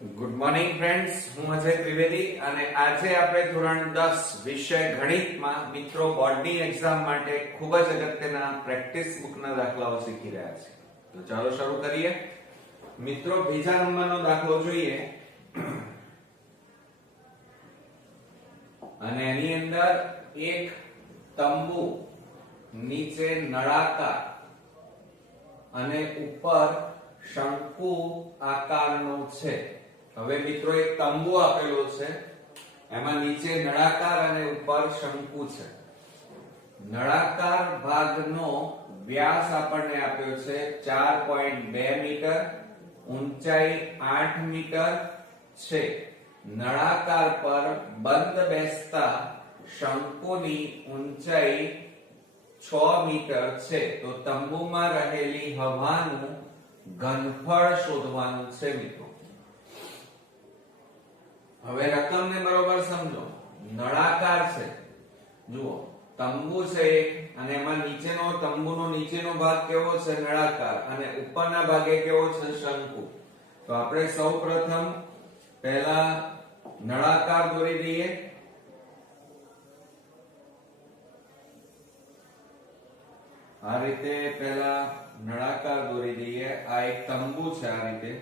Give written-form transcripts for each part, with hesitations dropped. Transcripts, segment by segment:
Good morning friends, હું અજય ત્રિવેદી અને આજે આપણે ધોરણ 10 વિષય ગણિતમાં મિત્રો બોર્ડની એક્ઝામ માટે ખૂબ જ અગત્યના પ્રેક્ટિસ બુકના દાખલાઓ શીખી રહ્યા છીએ. તો ચાલો શરૂ કરીએ. મિત્રો બીજા નંબરનો દાખલો જોઈએ અને એની અંદર એક તંબુ નીચે નળાકાર અને ઉપર શંકુ આકારનો છે. હવે મિત્રો એક તંબુ આપેલો છે, એમાં નીચે નળાકાર અને ઉપર શંકુ છે. નળાકાર ભાગનો વ્યાસ આપણને આપ્યો છે 4.2 મીટર, ઊંચાઈ 8 મીટર છે. નળાકાર પર બંધ બેસતા શંકુની ઊંચાઈ 6 મીટર છે. તો તંબુમાં રહેલી હવાનું ઘનફળ શોધવાનું છે મિત્રો. હવે રકમને બરોબર સમજો. નળાકાર છે, જુઓ તંબુ છે એક, અને એમાં નીચેનો તંબુનો નીચેનો ભાગ કેવો છે? નળાકાર, અને ઉપરના ભાગે કેવો છે? શંકુ. તો આપણે સૌપ્રથમ પહેલા નળાકાર દોરી દઈએ. આ રીતે પહેલા નળાકાર દોરી દઈએ. આ એક તંબુ છે, આ રીતે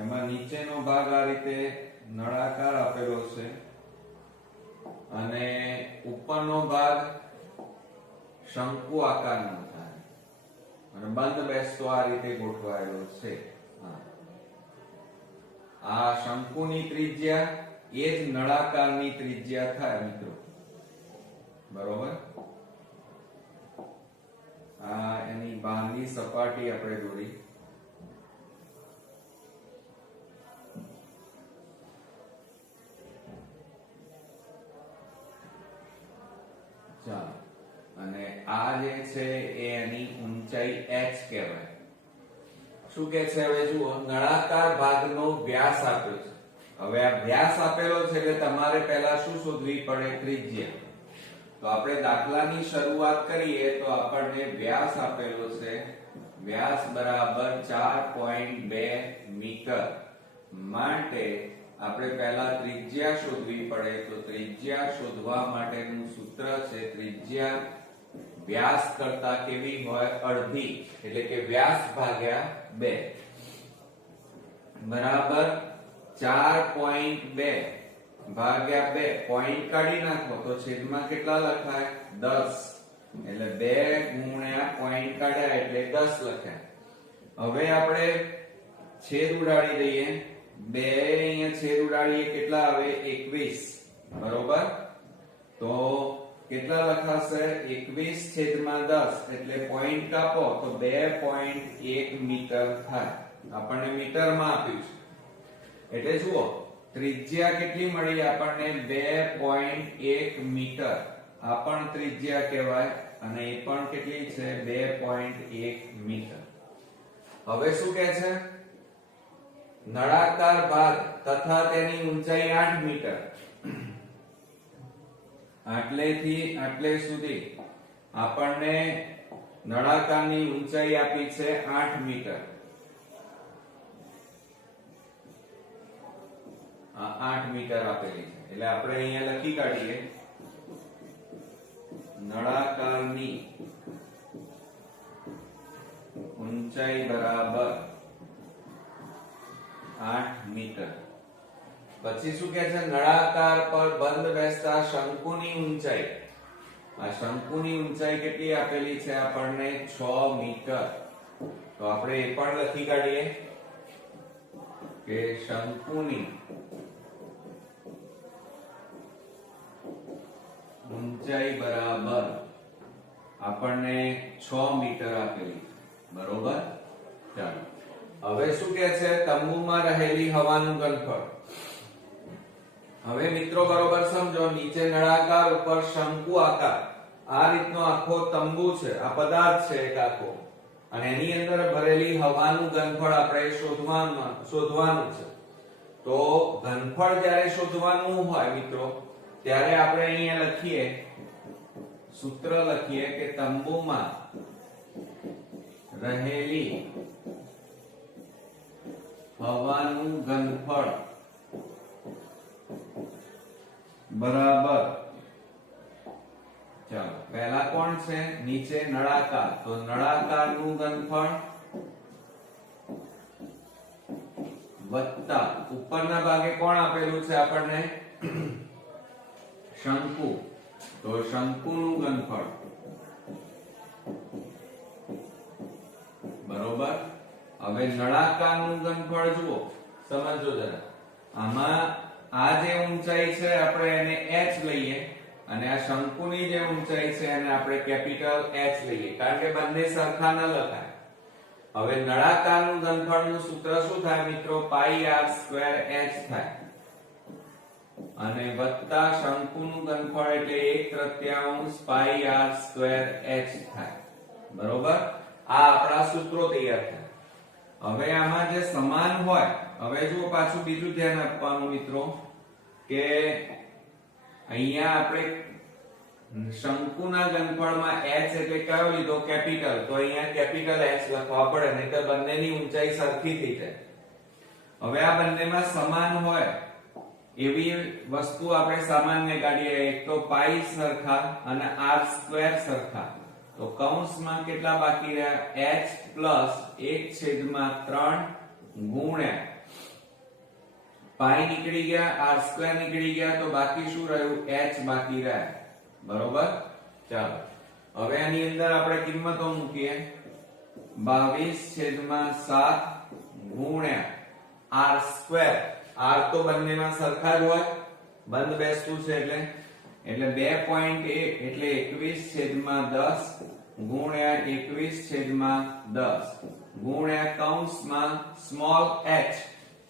એમાં નીચેનો ભાગ આ રીતે નળાકાર આપેલો છે અને ઉપરનો ભાગ શંકુ આકારનો છે અને બંધ બેસતો આ રીતે ગોઠવાયેલો છે. આ શંકુની ત્રિજ્યા એ જ નળાકારની ત્રિજ્યા થાય મિત્રો, બરોબર. આ એની બહારની સપાટી આપણે દોરી. ચાલો, અને આ જે છે એ એની ઊંચાઈ h કહેવાય. શું કે છે? હવે જુઓ, નળાકાર ભાગનો વ્યાસ આપ્યો છે. હવે આ વ્યાસ આપેલો છે એટલે તમારે પહેલા શું શોધવી પડે? ત્રિજ્યા. તો આપણે દાખલાની શરૂઆત કરીએ તો આપણને વ્યાસ આપેલો છે. વ્યાસ બરાબર 4.2 મીટર. માટે આપણે પહેલા ત્રિજ્યા શોધવી પડે. તો ત્રિજ્યા શોધવા માટેનું સૂત્ર છે ત્રિજ્યા વ્યાસ કરતા કેવી હોય? અડધી. એટલે કે વ્યાસ ભાગ્યા 2 બરાબર 4.2 ભાગ્યા 2. પોઈન્ટ કાઢી નાખો તો છેદમાં કેટલા લખાય? 10. એટલે 2 ગુણ્યા પોઈન્ટ કાઢ્યા એટલે 10 લખાય. હવે આપણે છેદ ઉડાડી દઈએ. 2 અહીંયા છેદ ઉડાડીએ કેટલા આવે? 21, બરોબર. તો કેટલા લખાશે? 21 છેદમાં 10 એટલે પોઈન્ટ કાપો તો 2.1 મીટર થાય. આપણને મીટરમાં આપ્યું છે. એટલે જુઓ, ત્રિજ્યા કેટલી મળી આપણને? 2.1 મીટર. આ પણ ત્રિજ્યા કહેવાય અને એ પણ કેટલી છે? 2.1 મીટર. હવે શું કહે છે? નળાકાર ભાગ તથા તેની ઊંચાઈ 8 મીટર. આટલેથી આટલે સુધી આપણને નળાકારની ઊંચાઈ આપી છે 8 મીટર. આ 8 મીટર આપેલી છે. એટલે આપણે અહીંયા લખી કાઢીએ નળાકારની ઊંચાઈ બરાબર 8 મીટર. પછી શું કહે છે? નળાકાર પર બંધ બેસતા શંકુની ઊંચાઈ. આ શંકુની ઊંચાઈ કેટલી આપેલી છે આપણને? 6 મીટર. તો આપણે એ પણ લખી કાઢીએ કે શંકુની ઊંચાઈ બરાબર આપણને 6 મીટર આપેલી છે, બરોબર. ચાલો, હવે શું કહે છે? તંબુમાં રહેલી હવાનું ઘનફળ. હવે મિત્રો બરોબર સમજો. નીચે નળાકાર, ઉપર શંકુ આકાર. આ રીતનો આખો તંબુ છે, આ પદાર્થ છે એક આખો, અને એની અંદર ભરેલી હવાનું ઘનફળ આપણે શોધવાનું છે. તો ઘનફળ જ્યારે શોધવાનું હોય મિત્રો, ત્યારે આપણે અહીંયા લખીએ, સૂત્ર લખીએ કે તંબુમાં રહેલી હવાનું ઘનફળ બરાબર, ચાલો પહેલા કોણ છે, નીચે નળાકાર, તો નળાકારનું ઘનફળ વત્તા ઉપરના ભાગે કોણ આપેલું છે આપણને, શંકુ, તો શંકુનું ઘનફળ બરોબર. હવે નળાકારનું ઘનફળ જુઓ, સમજો જરા, આમાં આ જે ઊંચાઈ છે આપણે એને h લઈએ અને આ શંકુની જે ઊંચાઈ છે એને આપણે કેપિટલ H લઈએ, કારણ કે બંને સરખા ન લખાય. હવે નળાકારનું ઘનફળનું સૂત્ર શું થાય મિત્રો, પાઈ r સ્ક્વેર h થાય અને વત્તા શંકુનું ઘનફળ એટલે 1/3 પાઈ r સ્ક્વેર h થાય બરોબર. આ આપણા સૂત્રો તૈયાર થાય. હવે આમાં જે સમાન હોય, હવે જુઓ પાછું બીજું ધ્યાન આપવાનું મિત્રો કે અહીંયા આપણે શંકુના ઘનફળમાં h એટલે કયો લીધો, કેપિટલ, તો અહીંયા કેપિટલ h લખવા પડે, નહીં તો બંનેની ઊંચાઈ સરખી થઈ જાય. હવે આ બંનેમાં સમાન હોય એવી વસ્તુ આપણે સામાન્ય કાઢીએ, એક તો પાઈ સરખા અને r સ્ક્વેર સરખા, તો કૌંસમાં કેટલા બાકી રહ્યા, h પ્લસ 1/3 ગુણ્યા પાઈ નીકળી ગયા, r સ્ક્વેર નીકળી ગયા, તો બાકી શું રહ્યું, h બાકી રહ્યા બરોબર. ચાલો હવે આની અંદર આપણે કિંમતો મૂકીએ, 22/7 ગુણ્યા r સ્ક્વેર, r તો બંનેમાં સરખા જ હોય, બંધ બેસતું છે એટલે 2.1 એટલે 21/10 ગુણ્યા 21/10 ગુણ્યા કૌંસમાં સ્મોલ h,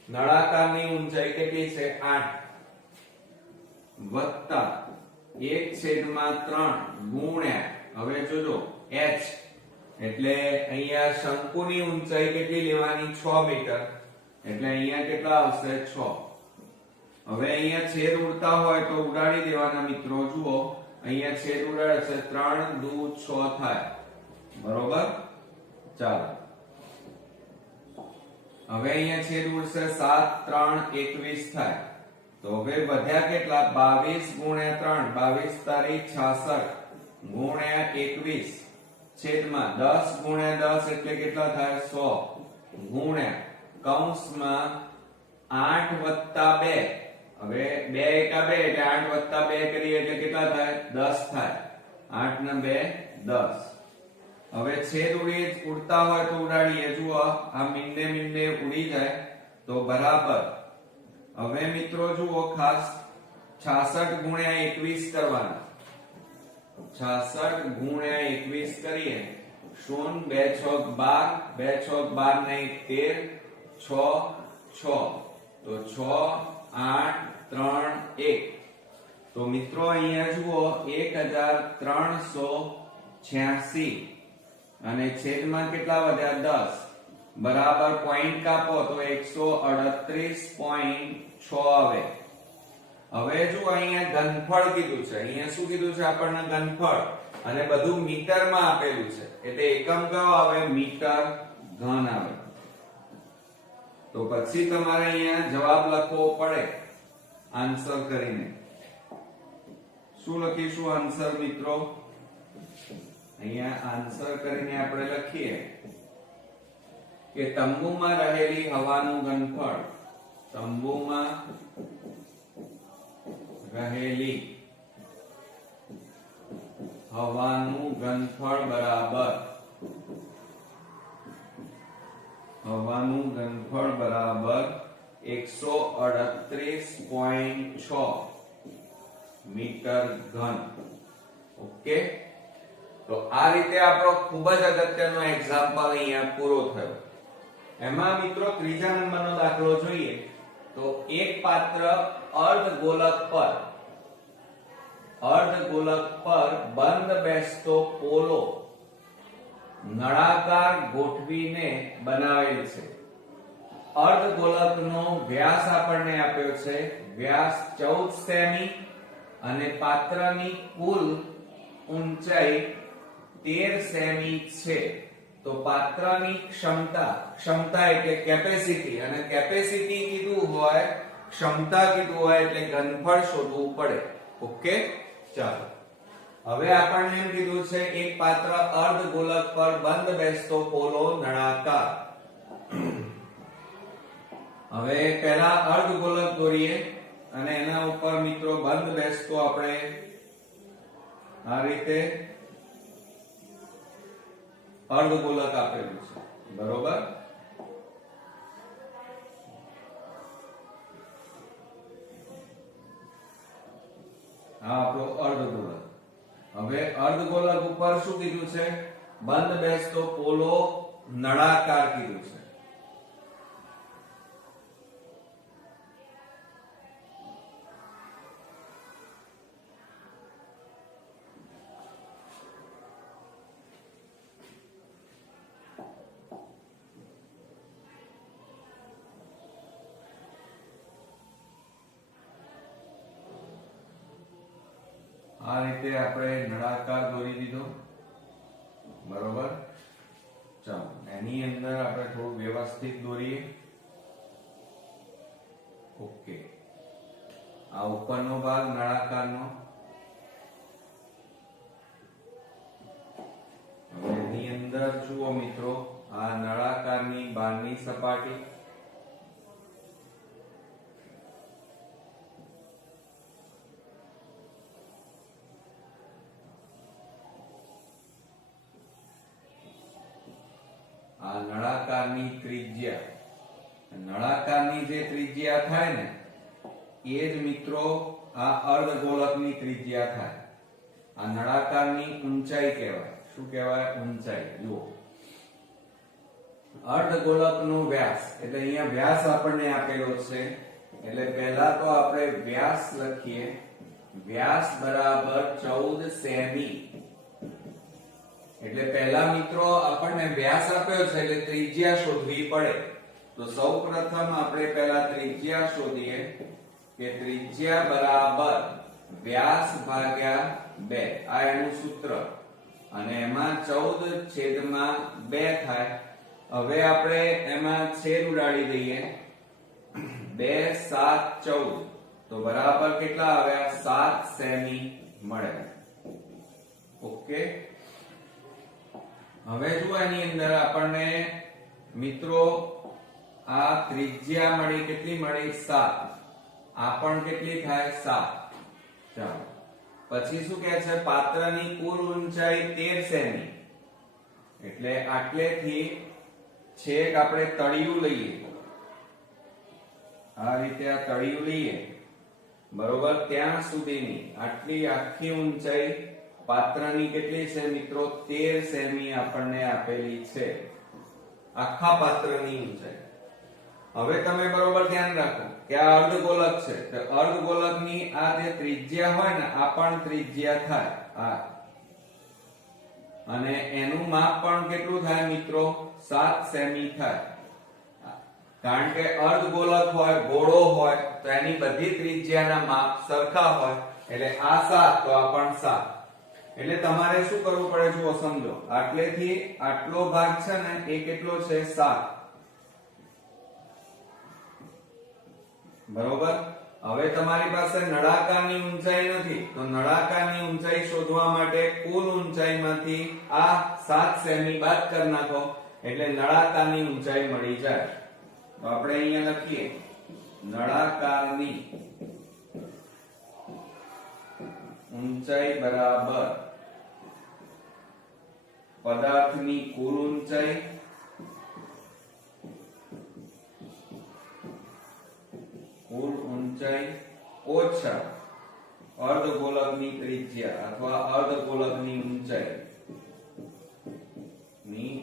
નળાકારની ઊંચાઈ કેટલી છે 8 વત્તા 1/3 ગુણ્યા, હવે જોજો h એટલે અહીંયા શંકુની ઊંચાઈ કેટલી લેવાની, 6 મીટર, એટલે અહીંયા કેટલા આવશે 6. હવે અહીંયા છેદ ઉડતા હોય તો ઉડાડી દેવાના મિત્રો, જુઓ અહીંયા છેદ ઉડાડે છે, 3 દુ 6 થાય બરોબર. ચાલો હવે અહીંયા છેદ ઉડશે 7 3 21 થાય, તો હવે વધ્યા કેટલા, 22 ગુણ્યા 3, 22 તારીખ 66 ગુણ્યા 21 છેદમાં 10 ગુણ્યા 10 એટલે કેટલા થાય, 100 ગુણ્યા કૌંસમાં 8 વત્તા 2, હવે 2 એકા 2 એટલે 8 વત્તા 2 કરીએ એટલે કેટલા થાય, 10 થાય, 8 ને 2 10. હવે છેદ ઉડતા હોય તો ઉડાડીએ, જુઓ આ મીંડે ઉડી જાય તો બરાબર. હવે મિત્રો જુઓ ખાસ 66 ગુણ્યા 21 કરવાના, 66 ગુણ્યા 21 કરીએ, 0 2 6 12 2 6 12 ને 13 6 6, તો 6 8 3 1, તો મિત્રો અહીંયા જુઓ 1386 અને છેદમાં કેટલા વધ્યા, 10 બરાબર, પોઈન્ટ કાપો તો 138.6 આવે. હવે જો અહીંયા ઘનફળ કીધું છે, અહીંયા શું કીધું છે આપણને, ઘનફળ, અને બધું મીટરમાં આપેલું છે, એટલે એકમ કયો આવે, મીટર ઘન આવે. તો પછી તમારે અહીંયા જવાબ લખવો પડે આન્સર કરીને. શું લખીશું આન્સર મિત્રો, અહીંયા આન્સર કરીને આપણે લખીએ કે તંબુમાં રહેલી હવાનું ઘનફળ, તંબુમાં રહેલી હવાનું ઘનફળ બરાબર, હવાનું ઘનફળ બરાબર 138.6 મીટર ઘન. ઓકે, તો આ રીતે આપણો ખૂબ જ અગત્યનો એક્ઝામ્પલ અહીંયા પૂરો થયો. એમાં મિત્રો ત્રીજા નંબરનો દાખલો જોઈએ તો એક પાત્ર અર્ધગોલક પર બંધ બેસતો પોલો નળાકાર ગોઠવીને બનાવેલ છે. અર્ધગોલકનો વ્યાસ આપણને આપ્યો છે, વ્યાસ 14 સેમી અને પાત્રની કુલ ઊંચાઈ 13 સેમી છે. તો પાત્રની ક્ષમતા એટલે કેપેસિટી, અને કેપેસિટી કીધું હોય, ક્ષમતા કીધું હોય એટલે ઘનફળ શોધવું પડે. ઓકે, ચાલો. હવે આપણને એમ કીધું છે એક પાત્ર અર્ધગોલક પર બંધ બેસતો પોલો નળાકાર. હવે પહેલા અર્ધગોલક દોરીએ અને એના ઉપર મિત્રો બંધ બેસતો આપણે આ રીતે અર્ધગોલક આપેલું છે, બરોબર. આ આપણો અર્ધગોલક. હવે અર્ધગોલક ઉપર શું કીધું છે? બંધ બેસતો પોલો નળાકાર કીધું છે. આ રીતે આપણે નળાકાર દોરી દીધો, બરોબર. ચાલો એની અંદર આપણે થોડું વ્યવસ્થિત દોરીએ. ઓકે, આ ઉપરનો ભાગ નળાકારનો. હવે એની અંદર જુઓ મિત્રો, આ નળાકારની બહારની સપાટી, આ નળાકારની ત્રિજ્યા. નળાકારની જે ત્રિજ્યા થાય ને એ જ મિત્રો આ અર્ધગોલકની ત્રિજ્યા થાય. આ નળાકારની ઊંચાઈ કહેવાય. શું કહેવાય? ઊંચાઈ. જુઓ, અર્ધગોલકનો વ્યાસ એટલે અહીંયા વ્યાસ આપણને આપેલો છે, એટલે પહેલા તો આપણે વ્યાસ લખીએ. વ્યાસ બરાબર 14 સેમી. એટલે પહેલા મિત્રો આપણને વ્યાસ આપ્યો છે એટલે ત્રિજ્યા શોધવી પડે. તો સૌપ્રથમ આપણે પહેલા ત્રિજ્યા શોધીએ કે ત્રિજ્યા બરાબર વ્યાસ ભાગ્યા 2. આ એનું સૂત્ર, અને એમાં 14/2 થાય. હવે આપણે એમાં છેદ ઉડાડી દઈએ. 2 7 14, તો બરાબર કેટલા આવ્યા? 7 સેમી મળે. ઓકે, હવે જુઓ એની અંદર આપણને મિત્રો આ ત્રિજ્યા મળી. કેટલી મળી? 7. આ પણ કેટલી થાય? 7. ચાલો, પછી શું કહે છે? પાત્રની કુલ ઊંચાઈ 13 સેમી. એટલે આટલેથી છેક આપણે તળિયું લઈએ. આ રીતે આ તળિયું લઈએ, બરોબર. ત્યાં સુધીની આટલી આખી ઊંચાઈ પાત્રની કેટલી છે મિત્રો? 13 સેમી આપણને આપેલી છે, આખા પાત્રની ઊંચાઈ. હવે તમે બરોબર ધ્યાન રાખો કે આ અર્ધગોલક છે, તો અર્ધગોલકની આ જે ત્રિજ્યા હોય ને, આ પણ ત્રિજ્યા થાય આ, અને એનું માપ પણ કેટલું થાય મિત્રો? 7 સેમી થાય. કારણ કે અર્ધગોલક હોય, ગોળો હોય, તો એની બધી ત્રિજ્યાના માપ સરખા હોય. એટલે આ 7 તો આ પણ 7. એટલે તમારે શું કરવું પડે? જુઓ, સમજો. આટલેથી આટલો ભાગ છે ને એ કેટલો છે? 7. બરોબર. હવે તમારી પાસે નળાકારની ઊંચાઈ નથી, તો નળાકારની ઊંચાઈ શોધવા માટે કુલ ઊંચાઈમાંથી આ 7 સેમી બાદ કરી નાખો એટલે નળાકારની ઊંચાઈ મળી જાય. તો આપણે અહીંયા લખીએ નળાકારની ઊંચાઈ બરાબર પદાર્થની કુલ ઊંચાઈ ઓછા અર્ધગોલકની ત્રિજ્યા અથવા અર્ધગોલકની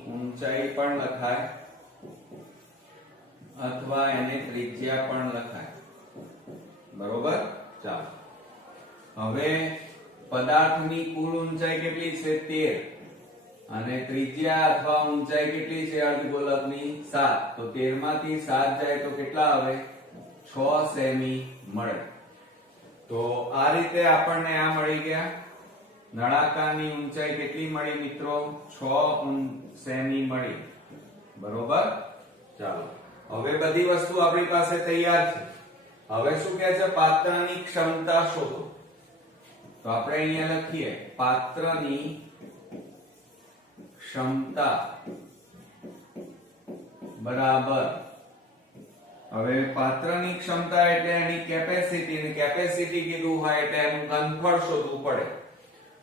ઊંચાઈ પણ લખાય અથવા એને ત્રિજ્યા પણ લખાય. બરોબર. ચાલો, હવે પદાર્થની કુલ ઊંચાઈ કેટલી છે? 13, અને ત્રિજ્યા અથવા ઊંચાઈ કેટલી છે અર્ધગોલકની? 7. તો 13 માંથી 7 જાય તો કેટલા આવે? 6 સેમી મળે. તો આ રીતે આપણને આ મળી ગયા નળાકારની ઊંચાઈ કેટલી મળી મિત્રો? 6 સેમી મળી. બરોબર. ચાલો હવે બધી વસ્તુ આપણી પાસે તૈયાર છે. હવે શું કહે છે? પાત્રની ક્ષમતા શોધો. તો આપણે અહીંયા લખીએ પાત્રની ક્ષમતા બરાબર. હવે પાત્રની ક્ષમતા એટલે એની કેપેસિટી, ને કેપેસિટી કીધું હોય એટલે એનું ઘનફળ શોધવું પડે.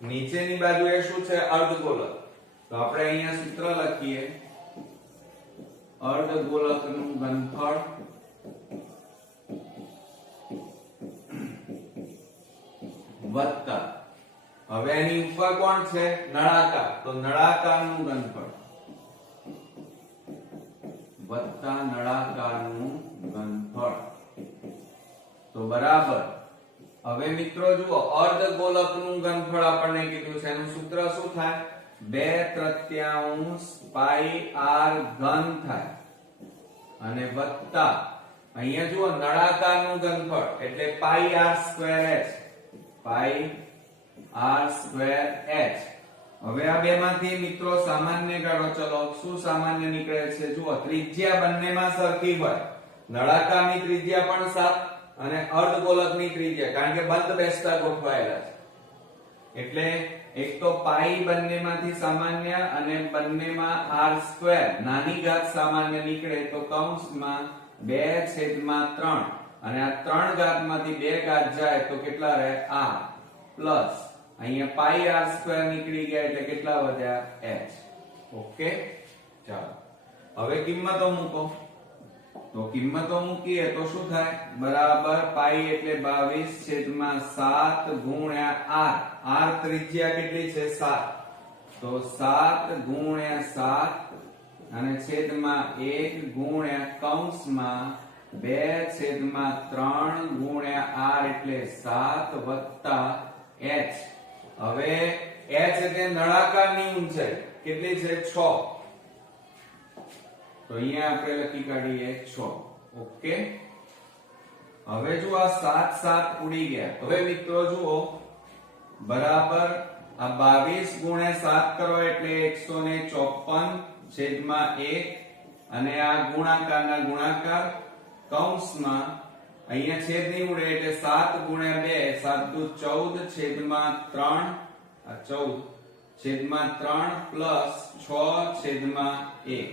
નીચેની બાજુએ શું છે? અર્ધગોલક. તો આપણે અહીંયા સૂત્ર લખીએ અર્ધગોલકનું ઘનફળ વત્તા, હવે એની ઉપર કોણ છે? નળાકાર. તો નળાકારનું ઘનફળ વત્તા નળાકારનું ઘનફળ. તો બરાબર. હવે મિત્રો જુઓ, અર્ધગોલકનું ઘનફળ આપણને કીધું છે, એનું સૂત્ર શું થાય? 2/3 પાઈ r ઘન થાય. અને વત્તા અહીંયા જુઓ નળાકારનું ઘનફળ એટલે પાઈ r સ્ક્વેર h. પાઈ r સ્ક્વેર h. હવે આ બેમાંથી મિત્રો સામાન્ય કાઢો. ચલો શું સામાન્ય નીકળે છે? જુઓ, ત્રિજ્યા બંનેમાં સરખી હોય. નળાકારની ત્રિજ્યા પણ 7 અને અર્ધગોલકની ત્રિજ્યા, કારણ કે બંધ બેસતા ગોઠવાયેલા છે, એટલે એક તો પાઈ બંનેમાંથી સામાન્ય અને બંનેમાં r સ્ક્વેર નાની ઘાત સામાન્ય નીકળે તો કૌંસમાં 2/3 અને આ 3 ઘાતમાંથી 2 ઘાત જાય તો કેટલા રહે? r પ્લસ અહીંયા પાઈ r સ્ક્વેર નીકળી ગયા એટલે કેટલા વધ્યા? h. ઓકે. ચાલો હવે કિંમતો મૂકો. તો કિંમતો મૂકીએ તો શું થાય? બરાબર પાઈ એટલે 22/7 ગુણ્યા r. r ત્રિજ્યા કેટલી છે? 7. તો 7 ગુણ્યા 7 અને છેદમાં 1 ગુણ્યા કૌંસમાં 2/3 ગુણ્યા r એટલે 7 વત્તા h. હવે h એટલે નળાકારની ઊંચાઈ કેટલી છે? 6. તો અહીંયા આપણે લખી કાઢીએ 6. ઓકે. હવે જો આ 7 ઉડી ગયા. હવે મિત્રો જુઓ, બરાબર આ 22 ગુણ્યા 7 કરો એટલે 154/1 અને આ ગુણાકારના ગુણાકાર કૌંસમાં અહીંયા છેદ નહીં ઉડે એટલે 7 ગુણ્યા 2 7 × 14 પ્લસ 6/1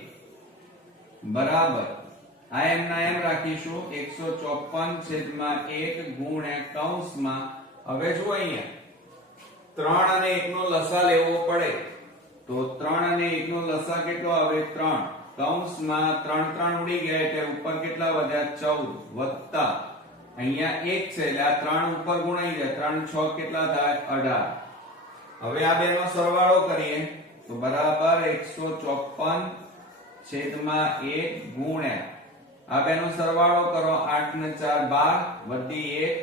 બરાબર. આ એમ ના એમ રાખીશું 154/1 ગુણ્યા કૌંસમાં. હવે જો અહીંયા 3 અને 1 નો લસા લેવો પડે તો 3 અને 1 નો લસા કેટલો આવે? 3. કૌંસમાં 3 3 ઉડી ગયા એટલે ઉપર કેટલા વધ્યા? 14 વત્તા અહીંયા 1 છે એટલે આ 3 ઉપર ગુણાઈ જાય. 3 6 કેટલા થાય? 18. હવે આ બેનો સરવાળો કરીએ તો બરાબર 154/1 ગુણ્યા આ બેનો સરવાળો કરો 8 ને 4 12 વધી 1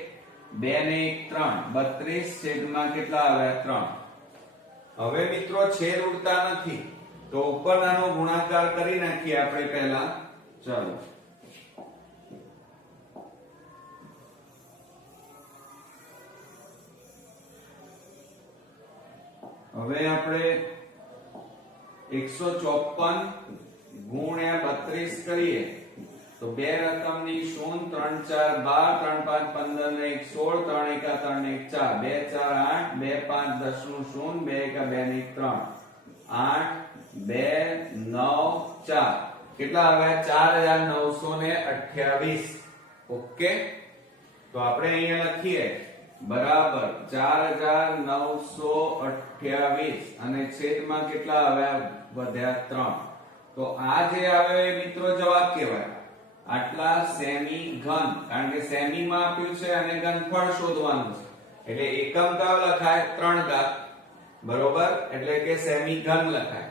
2 ને 1 3 32 કેટલા આવ્યા? 3. હવે મિત્રો છેદ ઉડતા નથી તો ઉપરનાનો ગુણાકાર કરી નાખીએ આપણે પહેલા. ચાલો હવે આપણે 154 ગુણ્યા 32 કરીએ તો બે રકમની 0 3 4 12 3 5 15 ને 1 16 3 1 3 1 4 2 4 8 2 5 10 નું 0 2 1 2 ને 3 8 2 9 4 કેટલા આવ્યા? 4928. ઓકે. તો આપણે અહીંયા લખીએ બરાબર 4928 અને છેદમાં કેટલા આવ્યા? વધ્યા 3. તો આ જે આવે એ મિત્રો જવાબ કહેવાય. આટલા સેમી ઘન, કારણ કે સેમી માં આપ્યું છે અને ઘનફળ શોધવાનું છે એટલે એકમ કયો લખાય? 3 ઘાત. બરોબર, એટલે કે સેમી ઘન લખાય.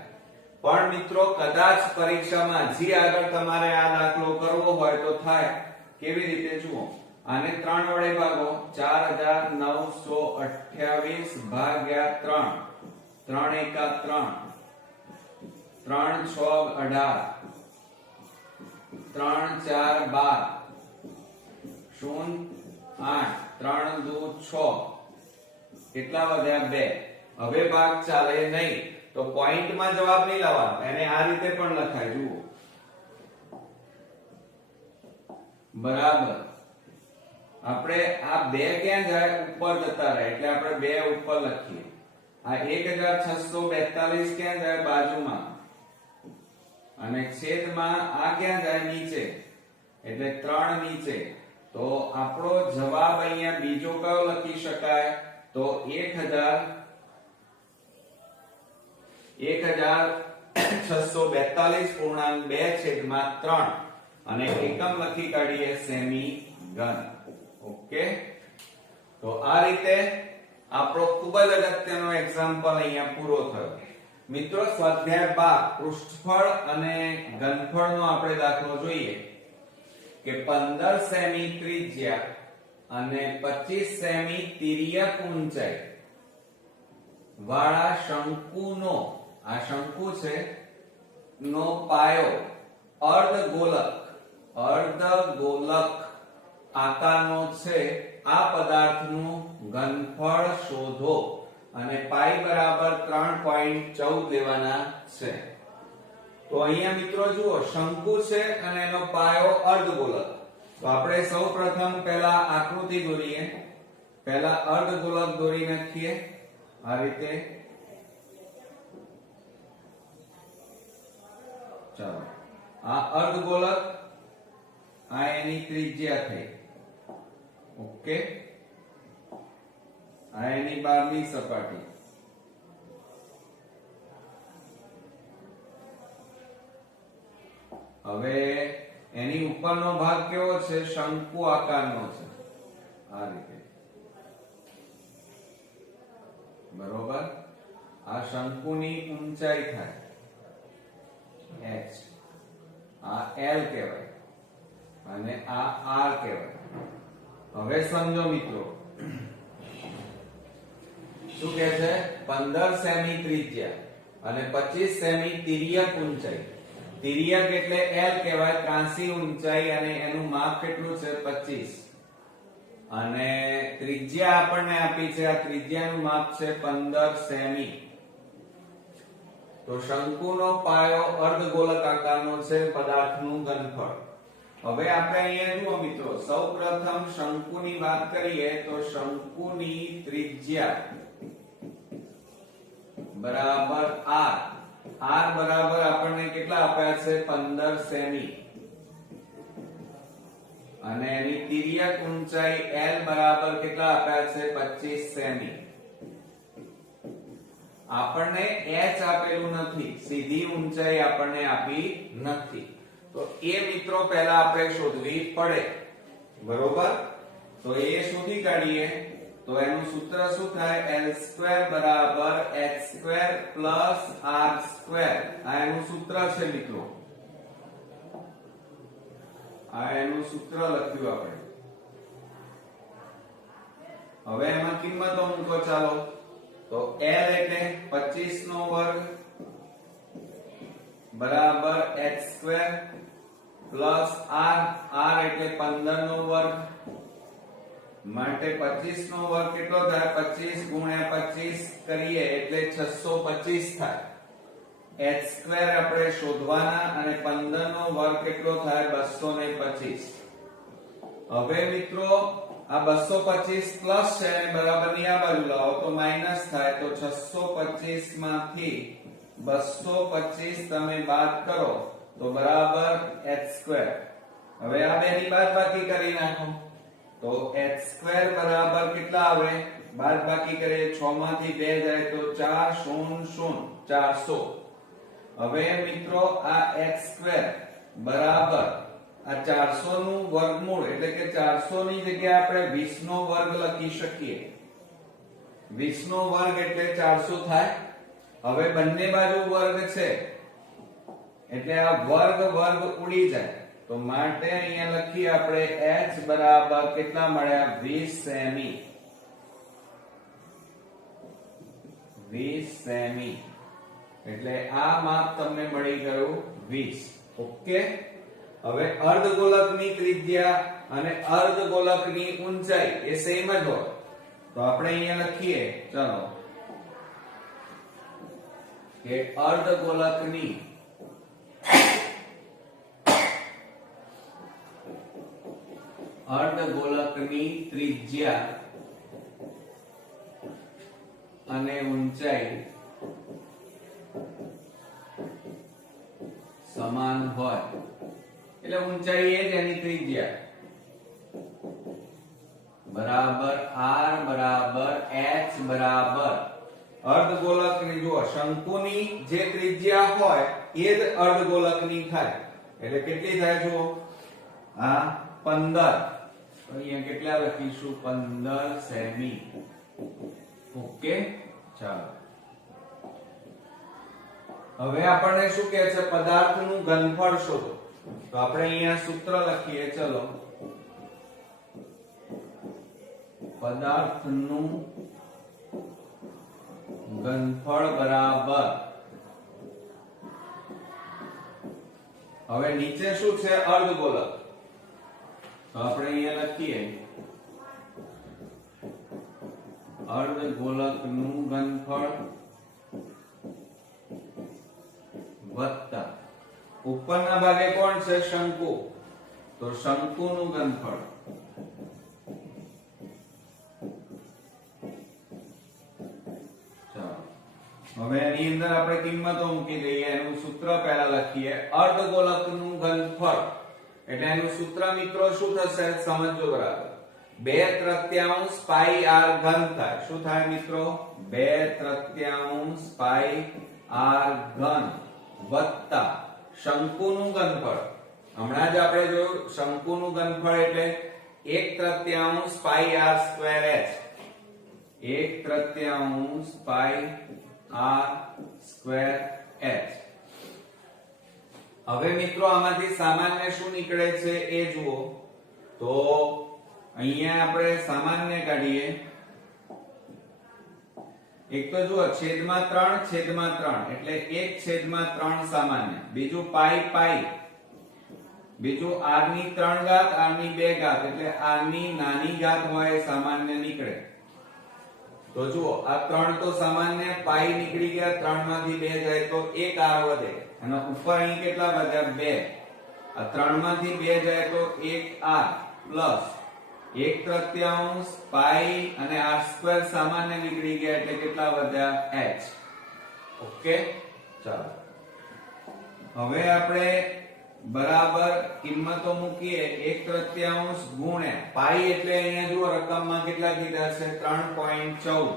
પણ મિત્રો કદાચ પરીક્ષામાં હજી આગળ તમારે આ દાખલો કરવો હોય તો થાય. કેવી રીતે જુઓ, આને 3 વડે ભાગો 4928 ભાગ્યા 3 3 1 3 3 6 18 3 4 12 0 8 3 2 6 કેટલા વધ્યા? 2. હવે ભાગ ચાલે નહીં, તો પોઈન્ટ માં જવાબ નહીં લાવવાનો, એને આ રીતે પણ લખાય, જુઓ બરાબર. આપણે આ બે ક્યાં જાય, ઉપર જતા રહે, એટલે આપણે બે ઉપર લખીએ. આ 1642 ક્યાં જાય, બાજુમાં, અને છેદમાં આ ક્યાં જાય, નીચે, એટલે 3 નીચે. તો આપણો જવાબ અહીંયા બીજો કયો લખી શકાય, તો 1642.2/3 અને એકમ લખી કાઢીએ સેમી ઘન. ઓકે, તો આ રીતે આપણો ખૂબ જ અગત્યનો એક્ઝામ્પલ અહીંયા પૂરો થયો. મિત્રો, સ્વાધ્યાય 12 પૃષ્ઠફળ અને ઘનફળનો આપણે દાખલો જોઈએ કે 15 સેમી ત્રિજ્યા અને 25 સેમી તિર્યક ઊંચાઈ વાળા શંકુનો, આ શંકુ છે, નો પાયો અર્ધગોલક આકારનો છે. આ પદાર્થનું ઘનફળ શોધો અને પાઈ બરાબર 3.14 લેવાના છે. તો અહીંયા મિત્રો જુઓ, શંકુ છે અને એનો પાયો અર્ધગોલક. તો આપણે સૌપ્રથમ પહેલા આકૃતિ દોરીએ. પહેલા અર્ધગોલક દોરી નાખીએ આ રીતે. ચાલો, આ અર્ધગોલક, આ એની ત્રિજ્યા થઈ. ઓકે, આ એની બહારની સપાટી. હવે એની ઉપરનો ભાગ કેવો છે, શંકુ આકારનો છે, આ રીતે. બરોબર. આ શંકુની ઊંચાઈ થાય h, આ l કહેવાય અને આ r કહેવાય. હવે સમજો મિત્રો, શું કહે છે, 15 સેમી ત્રિજ્યા અને 25 સેમી તિર્યક ઊંચાઈ. તિર્યક એટલે l કહેવાય, ત્રાંસી ઊંચાઈ, અને એનું માપ કેટલું છે, 25. અને ત્રિજ્યા આપણને આપી છે, આ ત્રિજ્યાનું માપ છે 15 સેમી. તો શંકુનો પાયો અર્ધગોલક આકારનો છે, પદાર્થનું ઘનફળ. હવે આપણે અહીંયા જુઓ મિત્રો, સૌપ્રથમ શંકુની વાત કરીએ તો શંકુની ત્રિજ્યા બરાબર r. r બરાબર આપણને કેટલા આપ્યા છે, 15 સેમી. અને એની તિર્યક ઊંચાઈ l બરાબર કેટલા આપ્યા છે, 25 સેમી. આપણને h આપેલું નથી, સીધી ઊંચાઈ આપણને આપી નથી. તો એ મિત્રો પહેલા આપણે શોધવી પડે. બરોબર. તો એ શોધી કાઢીએ. તો એનું સૂત્ર શું થાય, l² બરાબર h² પ્લસ r². આ એનું સૂત્ર છે મિત્રો, આ એનું સૂત્ર લખ્યું આપણે. હવે એમાં કિંમતો મૂકો ચાલો. તો l એટલે 25 નો વર્ગ બરાબર h² પ્લસ r એટલે 15 નો વર્ગ માટે 25 નો વર્ગ કેટલો થાય, 25 ગુણ્યા 25 કરીએ એટલે 625 થાય. h² આપણે શોધવાના અને 15 નો વર્ગ કેટલો થાય, 225. હવે મિત્રો આ 225 પ્લસ છે અને બરાબરની આ બાજુ લાવો તો માઈનસ થાય. તો 625 માંથી 225 તમે બાદ કરો તો બરાબર h². હવે આ બેની બાદબાકી કરી નાખો. તો h² બરાબર કેટલા આવે, બાદબાકી કરીએ 6 માંથી 2 જાય તો 4 0 0 400. હવે મિત્રો આ h² બરાબર આ 400 નું વર્ગમૂળ એટલે કે 400 ની જગ્યાએ આપણે 20 નો વર્ગ લખી શકીએ. 20 નો વર્ગ એટલે 400 થાય. હવે બંને બાજુ વર્ગ છે એટલે આ વર્ગ વર્ગ ઉડી જાય. તો માટે અહીંયા લખીએ આપણે h બરાબર કેટલા મળ્યા, 20 સેમી. 20 સેમી એટલે આ માપ તમને મળી ગયું 20. ઓકે. હવે અર્ધગોલકની ત્રિજ્યા અને અર્ધગોલકની ઊંચાઈ એ સેમ જ હોય. તો આપણે અહીંયા લખીએ, ચાલો કે અર્ધગોલકની ત્રિજ્યા અને ઊંચાઈ સમાન હોય, એટલે ઊંચાઈ એ જ એની ત્રિજ્યા બરાબર r બરાબર h બરાબર અર્ધગોલકની જુઓ શંકુની જે ત્રિજ્યા હોય એ જ અર્ધગોલકની થાય, એટલે કેટલી થાય જુઓ આ 15, તો અહીંયા કેટલા લખીશું 15 સેમી. ઓકે, ચાલો હવે આપણને શું કહે છે પદાર્થનું ઘનફળ શોધો, તો આપણે અહીંયા સૂત્ર લખીએ. ચલો, પદાર્થનું ઘનફળ બરાબર, હવે નીચે શું છે અર્ધગોલક, તો આપણે અહીંયા લખીએ અર્ધગોલકનું ઘનફળ વત્તા ઉપરના ભાગે કોણ છે શંકુ, તો શંકુનું ઘનફળ હવે એની અંદર આપણે કિંમતો મૂકી દઈએ. એનું સૂત્ર પહેલા લખીએ અર્ધગોલકનું ઘનફળ, એટલે એનું સૂત્ર મિત્રો શું થશે સમજો બરાબર, 2/3 પાઈ r ઘન થાય. શું થાય મિત્રો 2/3 પાઈ r ઘન વત્તા શંકુનું ઘનફળ, હમણાં જ આપણે જોયું શંકુનું ઘનફળ એટલે 1/3 પાઈ r સ્ક્વેર h, 1/3 પાઈ r સ્ક્વેર h. હવે મિત્રો આમાંથી સામાન્ય શું નીકળે છે એ જુઓ, તો અહીંયા આપણે સામાન્ય કાઢીએ. એક તો જુઓ છેદમાં 3 એટલે 1/3 સામાન્ય, બીજું પાઈ પાઈ, બીજું r ની 3 ઘાત r ની 2 ઘાત, એટલે r ની નાની ઘાત હોય એ સામાન્ય નીકળે. તો જુઓ આ 3 તો સામાન્ય, પાઈ નીકળી ગયા, 3 માંથી 2 જાય તો 1 r વધે, અને ઉપર અહીં કેટલા વધ્યા 2, આ 3 માંથી 2 જાય તો 1 r પ્લસ 1/3 પાઈ અને r સ્ક્વેર સામાન્ય નીકળી ગયા, એટલે કેટલા વધ્યા h. ઓકે, ચાલો હવે આપણે બરાબર કિંમતો મૂકીએ. 1/3 ગુણ્યા પાઈ, એટલે અહીંયા જુઓ રકમમાં કેટલા કીધા છે 3.14,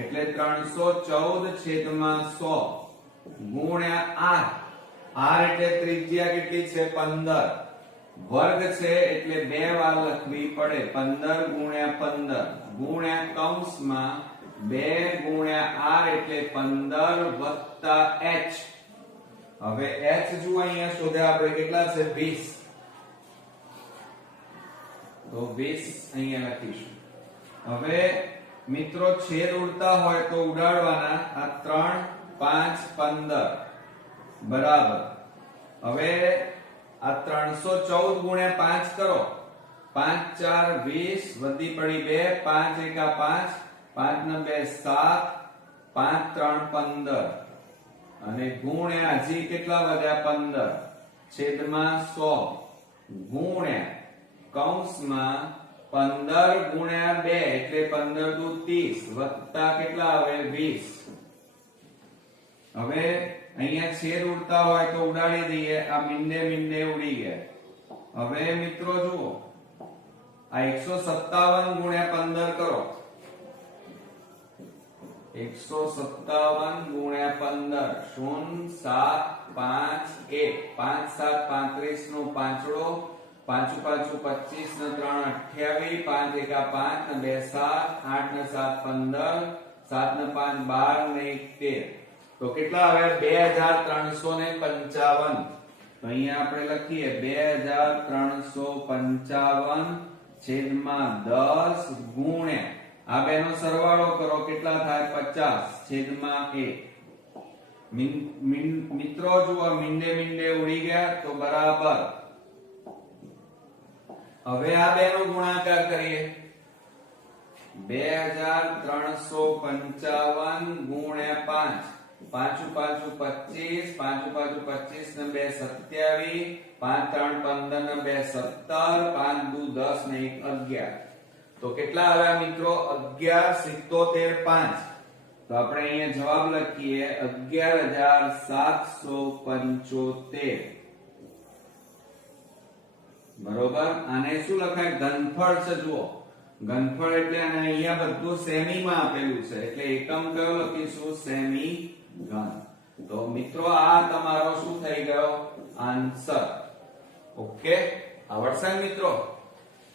એટલે 314/100 ગુણ્યા r એટલે ત્રિજ્યા કેટલી છે 15, વર્ગ છે એટલે 2 વાર લખવી પડે, 15 ગુણ્યા 15 ગુણ્યા કૌંસમાં 2 ગુણ્યા r એટલે 15 વત્તા h. હવે h જુઓ અહીંયા શોધ્યા આપણે કેટલા છે 20, તો 20 અહીંયા લખીશું. હવે મિત્રો છેદ ઉડતા હોય તો ઉડાડવાના, આ 3 5 15 બરાબર. હવે આ 314 ગુણ્યા 5 કરો, 5 4 20 વધી પડી 2, 5 1 5, 5 ને 2 7, 5 3 15 અને ગુણ્યા હજી કેટલા વધ્યા 15 છેદમાં 100 ગુણ્યા કૌંસમાં 15 ગુણ્યા 2 એટલે 15 દુ 30 વત્તા કેટલા આવે 20. હવે અહીંયા છેદ ઉડતા હોય તો ઉડાડી દઈએ, આ મીંડે ઉડી ગયા. હવે મિત્રો જુઓ આ 157 ગુણ્યા 15 કરો, 157 ગુણ્યા 15 0 7 5 1, 5 7 35 નો પાંચડો, 5 5 25 ને 3 28, 5 1 5 ને 2 7, 8 ને 7 15, 7 ને 5 12 ને 1 13, તો કેટલા આવ્યા 2355. તો અહીંયા આપણે લખીએ 2355 છેદમાં 10 ગુણ્યા આ બેનો સરવાળો કરો, કેટલા થાય 50 છેદમાં 1. મિત્રો જુઓ મીંડે ઉડી ગયા, તો બરાબર. હવે આ બેનો ગુણાકાર કરીએ, 2355 ગુણ્યા 5 પાંચું પાંચું 25, પાંચું પાંચું 25 ને 2 27, 5 3 15 ને 2 17, 5 દુ 10 ને 1 11. તો કેટલા આવ્યા મિત્રો? 11 77 5. તો આપણે અહીંયા જવાબ લખીએ 11775. બરોબર. આને શું લખાય? ઘનફળ છે. જુઓ, ઘનફળ એટલે અને અહીંયા બધું સેમી માં આપેલું છે એટલે એકમ કયો લખીશું? સેમી ઘન. તો મિત્રો આ તમારો શું થઈ ગયો? આન્સર. ઓકે, આવડશે મિત્રો?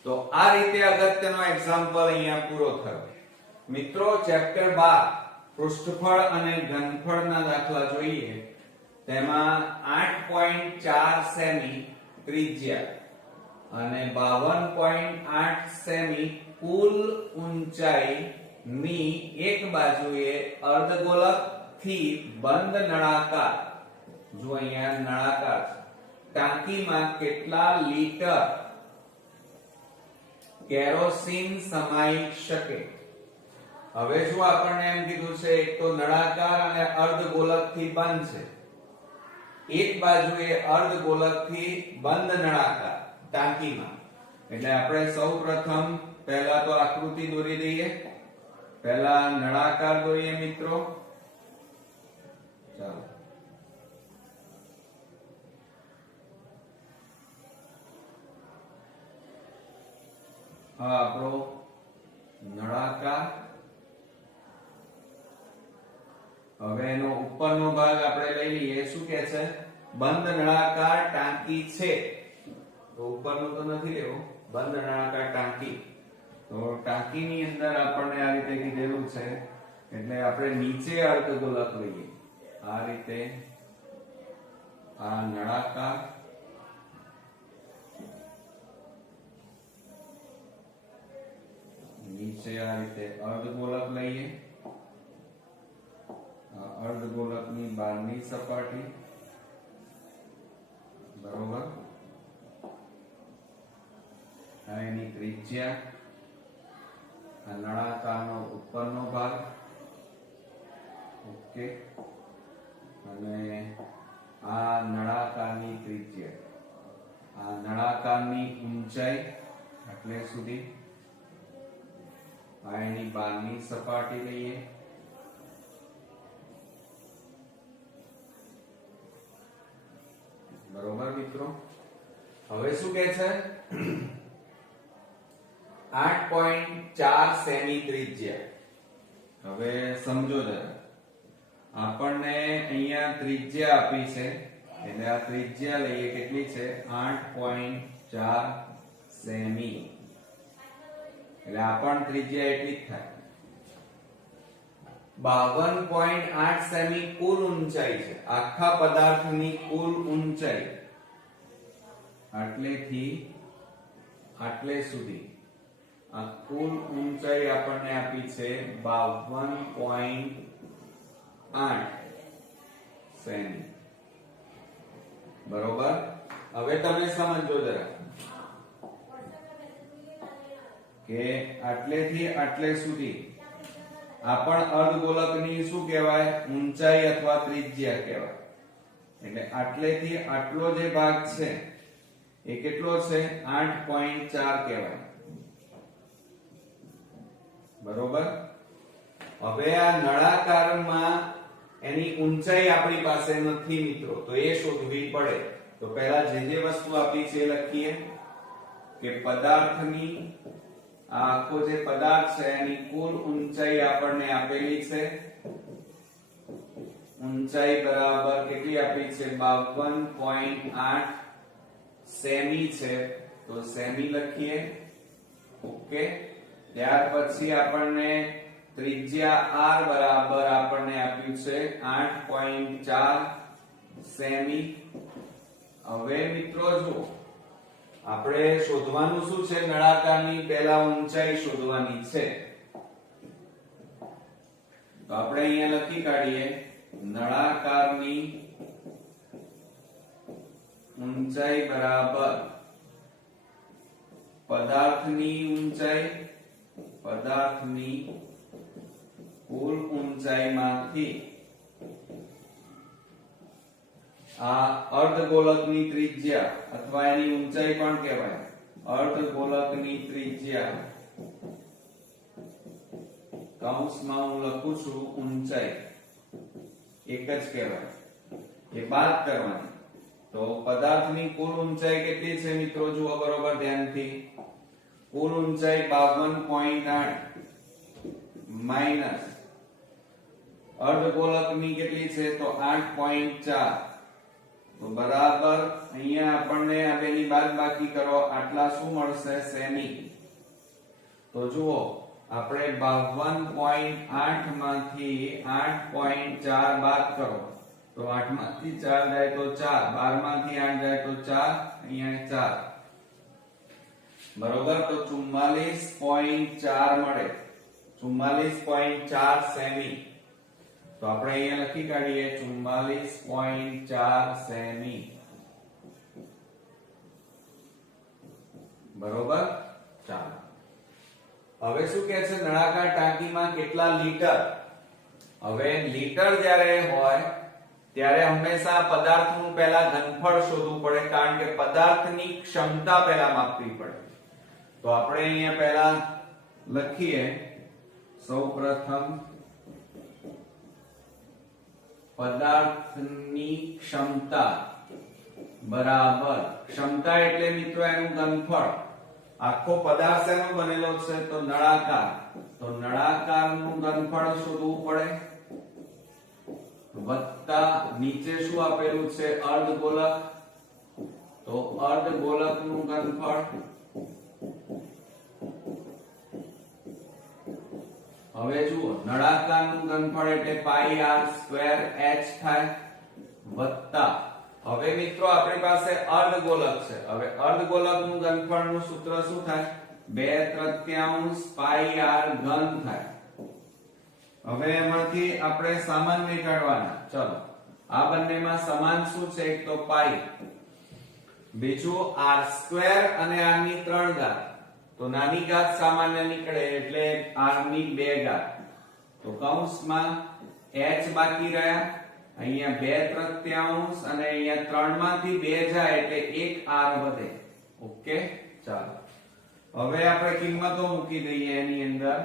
તો આ રીતે અગત્યનો એક્ઝામ્પલ અહીંયા પૂરો થયો. મિત્રો ચેપ્ટર 12 પૃષ્ઠફળ અને ઘનફળના દાખલા જોઈએ. તેમાં 8.4 સેમી ત્રિજ્યા અને 52.8 સેમી કુલ ઊંચાઈ ની એક બાજુએ અર્ધગોલક થી બંધ નળાકાર, જો અહીંયા નળાકાર ટાંકીમાં કેટલા લીટર કેરોસીન સમાઈ શકે? હવે જો આપણને એમ કીધું છે એક તો નળાકાર અને અર્ધગોલક થી બંધ છે, એક બાજુએ અર્ધગોલક થી બંધ નળાકાર ટાંકીમાં, એટલે આપણે સૌપ્રથમ પહેલા તો આકૃતિ દોરી દઈએ. પહેલા નળાકાર દોરીએ મિત્રો. ચાલો, હા આપણો નળાકાર. હવે એનો ઉપરનો ભાગ આપણે લઈ લઈએ. શું કે છે? બંધ નળાકાર ટાંકી છે. તો ઉપરનું તો નથી લેવો, બંધ નળાકાર ટાંકી. તો ટાંકીની અંદર આપણને આ રીતે કીધેલું છે એટલે આપણે નીચે અર્ધગોલક લઈએ. આ રીતે આ નળાકાર, નીચે આ રીતે અર્ધગોલક લઈએ. અર્ધગોલકની બહારની સપાટી, બરોબર. આ એની ત્રિજ્યા, આ નળાકારનો ઉપરનો ભાગ. ઓકે, અને આ નળાકારની ત્રિજ્યા, આ નળાકારની ઊંચાઈ એટલે સુધી. આ એની બહારની સપાટી લઈએ. બરોબર મિત્રો. હવે શું કે છે? 8.4 સેમી ત્રિજ્યા. હવે સમજો જરા, આપણને અહીંયા ત્રિજ્યા આપી છે એટલે આ ત્રિજ્યા લઈએ. કેટલી છે? 8.4 સેમી. એટલે આ પણ ત્રિજ્યા એટલી જ થાય. 52.8 સેમી કુલ ઊંચાઈ છે. આખા પદાર્થની કુલ ઊંચાઈ આટલેથી આટલે સુધી, આ કુલ ઊંચાઈ આપણને આપી છે 52.8 સેમી. બરોબર. હવે તમે સમજો જરા કે આટલેથી આટલે સુધી આ પણ અર્ધગોલકની શું કહેવાય? ઊંચાઈ અથવા ત્રિજ્યા કહેવાય. એટલે આટલેથી આટલો જે ભાગ છે એ કેટલો છે? 8.4 કહેવાય. બરોબર. હવે આ નળાકારમાં એની ઊંચાઈ આપણી પાસે નથી મિત્રો, તો એ શોધવી પડે. તો પહેલા જે વસ્તુ આપી છે લખીએ કે પદાર્થની, આ આખો જે પદાર્થ છે એની કુલ ઊંચાઈ આપણને આપેલી છે. ઊંચાઈ બરાબર કેટલી આપી છે? 52.8 સેમી છે. તો સેમી લખીએ. ઓકે. ત્યાર પછી આપણને ત્રિજ્યા r બરાબર આપણને આપ્યું છે 8.4 સેમી. હવે મિત્રો જો આપણે શોધવાનું શું છે? નળાકારની પહેલા ઊંચાઈ શોધવાની છે. તો આપણે અહીંયા લખી કાઢીએ નળાકારની ઊંચાઈ બરાબર પદાર્થની ઊંચાઈ, પદાર્થની કુલ ઊંચાઈમાંથી આ અર્ધગોલકની ત્રિજ્યા અથવા એની ઊંચાઈ પણ કહેવાય. અર્ધગોલકની ત્રિજ્યા કૌંસમાં હું લખું છું ઊંચાઈ એક જ કહેવાય. એ બાદ કરવાની. તો પદાર્થની કુલ ઊંચાઈ કેટલી છે મિત્રો? જુઓ બરોબર ધ્યાનથી. કુલ ઊંચાઈ 52.8 માઈનસ અર્ધગોલકની કેટલી છે? તો 8.4. તો બરાબર અહીંયા આપણને આ બેની બાદબાકી કરો, આટલા શું મળશે? સેમી. તો જુઓ આપણે 52.8 માંથી 8.4 બાદ કરો તો 8 માંથી 4 જાય તો 4, 12 માંથી 8 જાય તો 4, અહીંયા 4. બરોબર. તો 44.4 મળે. 44.4 સેમી. તો આપણે અહીંયા લખી કાઢીએ 44.4 સેમી. બરોબર. ચાલો હવે શું કહે છે? નળાકાર ટાંકીમાં કેટલા લીટર? હવે લીટર જ્યારે હોય ત્યારે હંમેશા પદાર્થનું પહેલા ઘનફળ શોધવું પડે, કારણ કે પદાર્થની ક્ષમતા પહેલા માપવી પડે. તો આપણે અહીંયા પહેલા લખીએ સૌપ્રથમ પદાર્થની ક્ષમતા બરાબર, ક્ષમતા એટલે મિત્રો એનું ઘનફળ. આખો પદાર્થ શેનો બનેલો છે? તો નળાકાર. તો નળાકારનું ઘનફળ શોધવું પડે વત્તા નીચે શું આપેલું છે? અર્ધગોલક. તો અર્ધગોલકનું ઘનફળ. હવે જુઓ નળાકારનું ઘનફળ એટલે પાઈ r સ્ક્વેર h થાય વત્તા. હવે મિત્રો આપણી પાસે અર્ધગોલક છે. હવે અર્ધગોલકનું ઘનફળનું સૂત્ર શું થાય? 2/3 પાઈ r ઘન થાય. હવે એમાંથી આપણે સામાન્ય કાઢવાના. ચલો આ બંનેમાં સમાન શું છે? એક તો પાઈ, બીજું r સ્ક્વેર અને r ની 3 ઘાત. તો નાની ઘાત સામાન્ય નીકળે એટલે r ની 2 ઘાત. તો કૌંસમાં h બાકી રહ્યા. અહીંયા 2/3 અને અહીંયા 3 માંથી 2 જાય એટલે 1 r વધે. ઓકે. ચાલો હવે આપણે કિંમતો મૂકી દઈએ એની અંદર.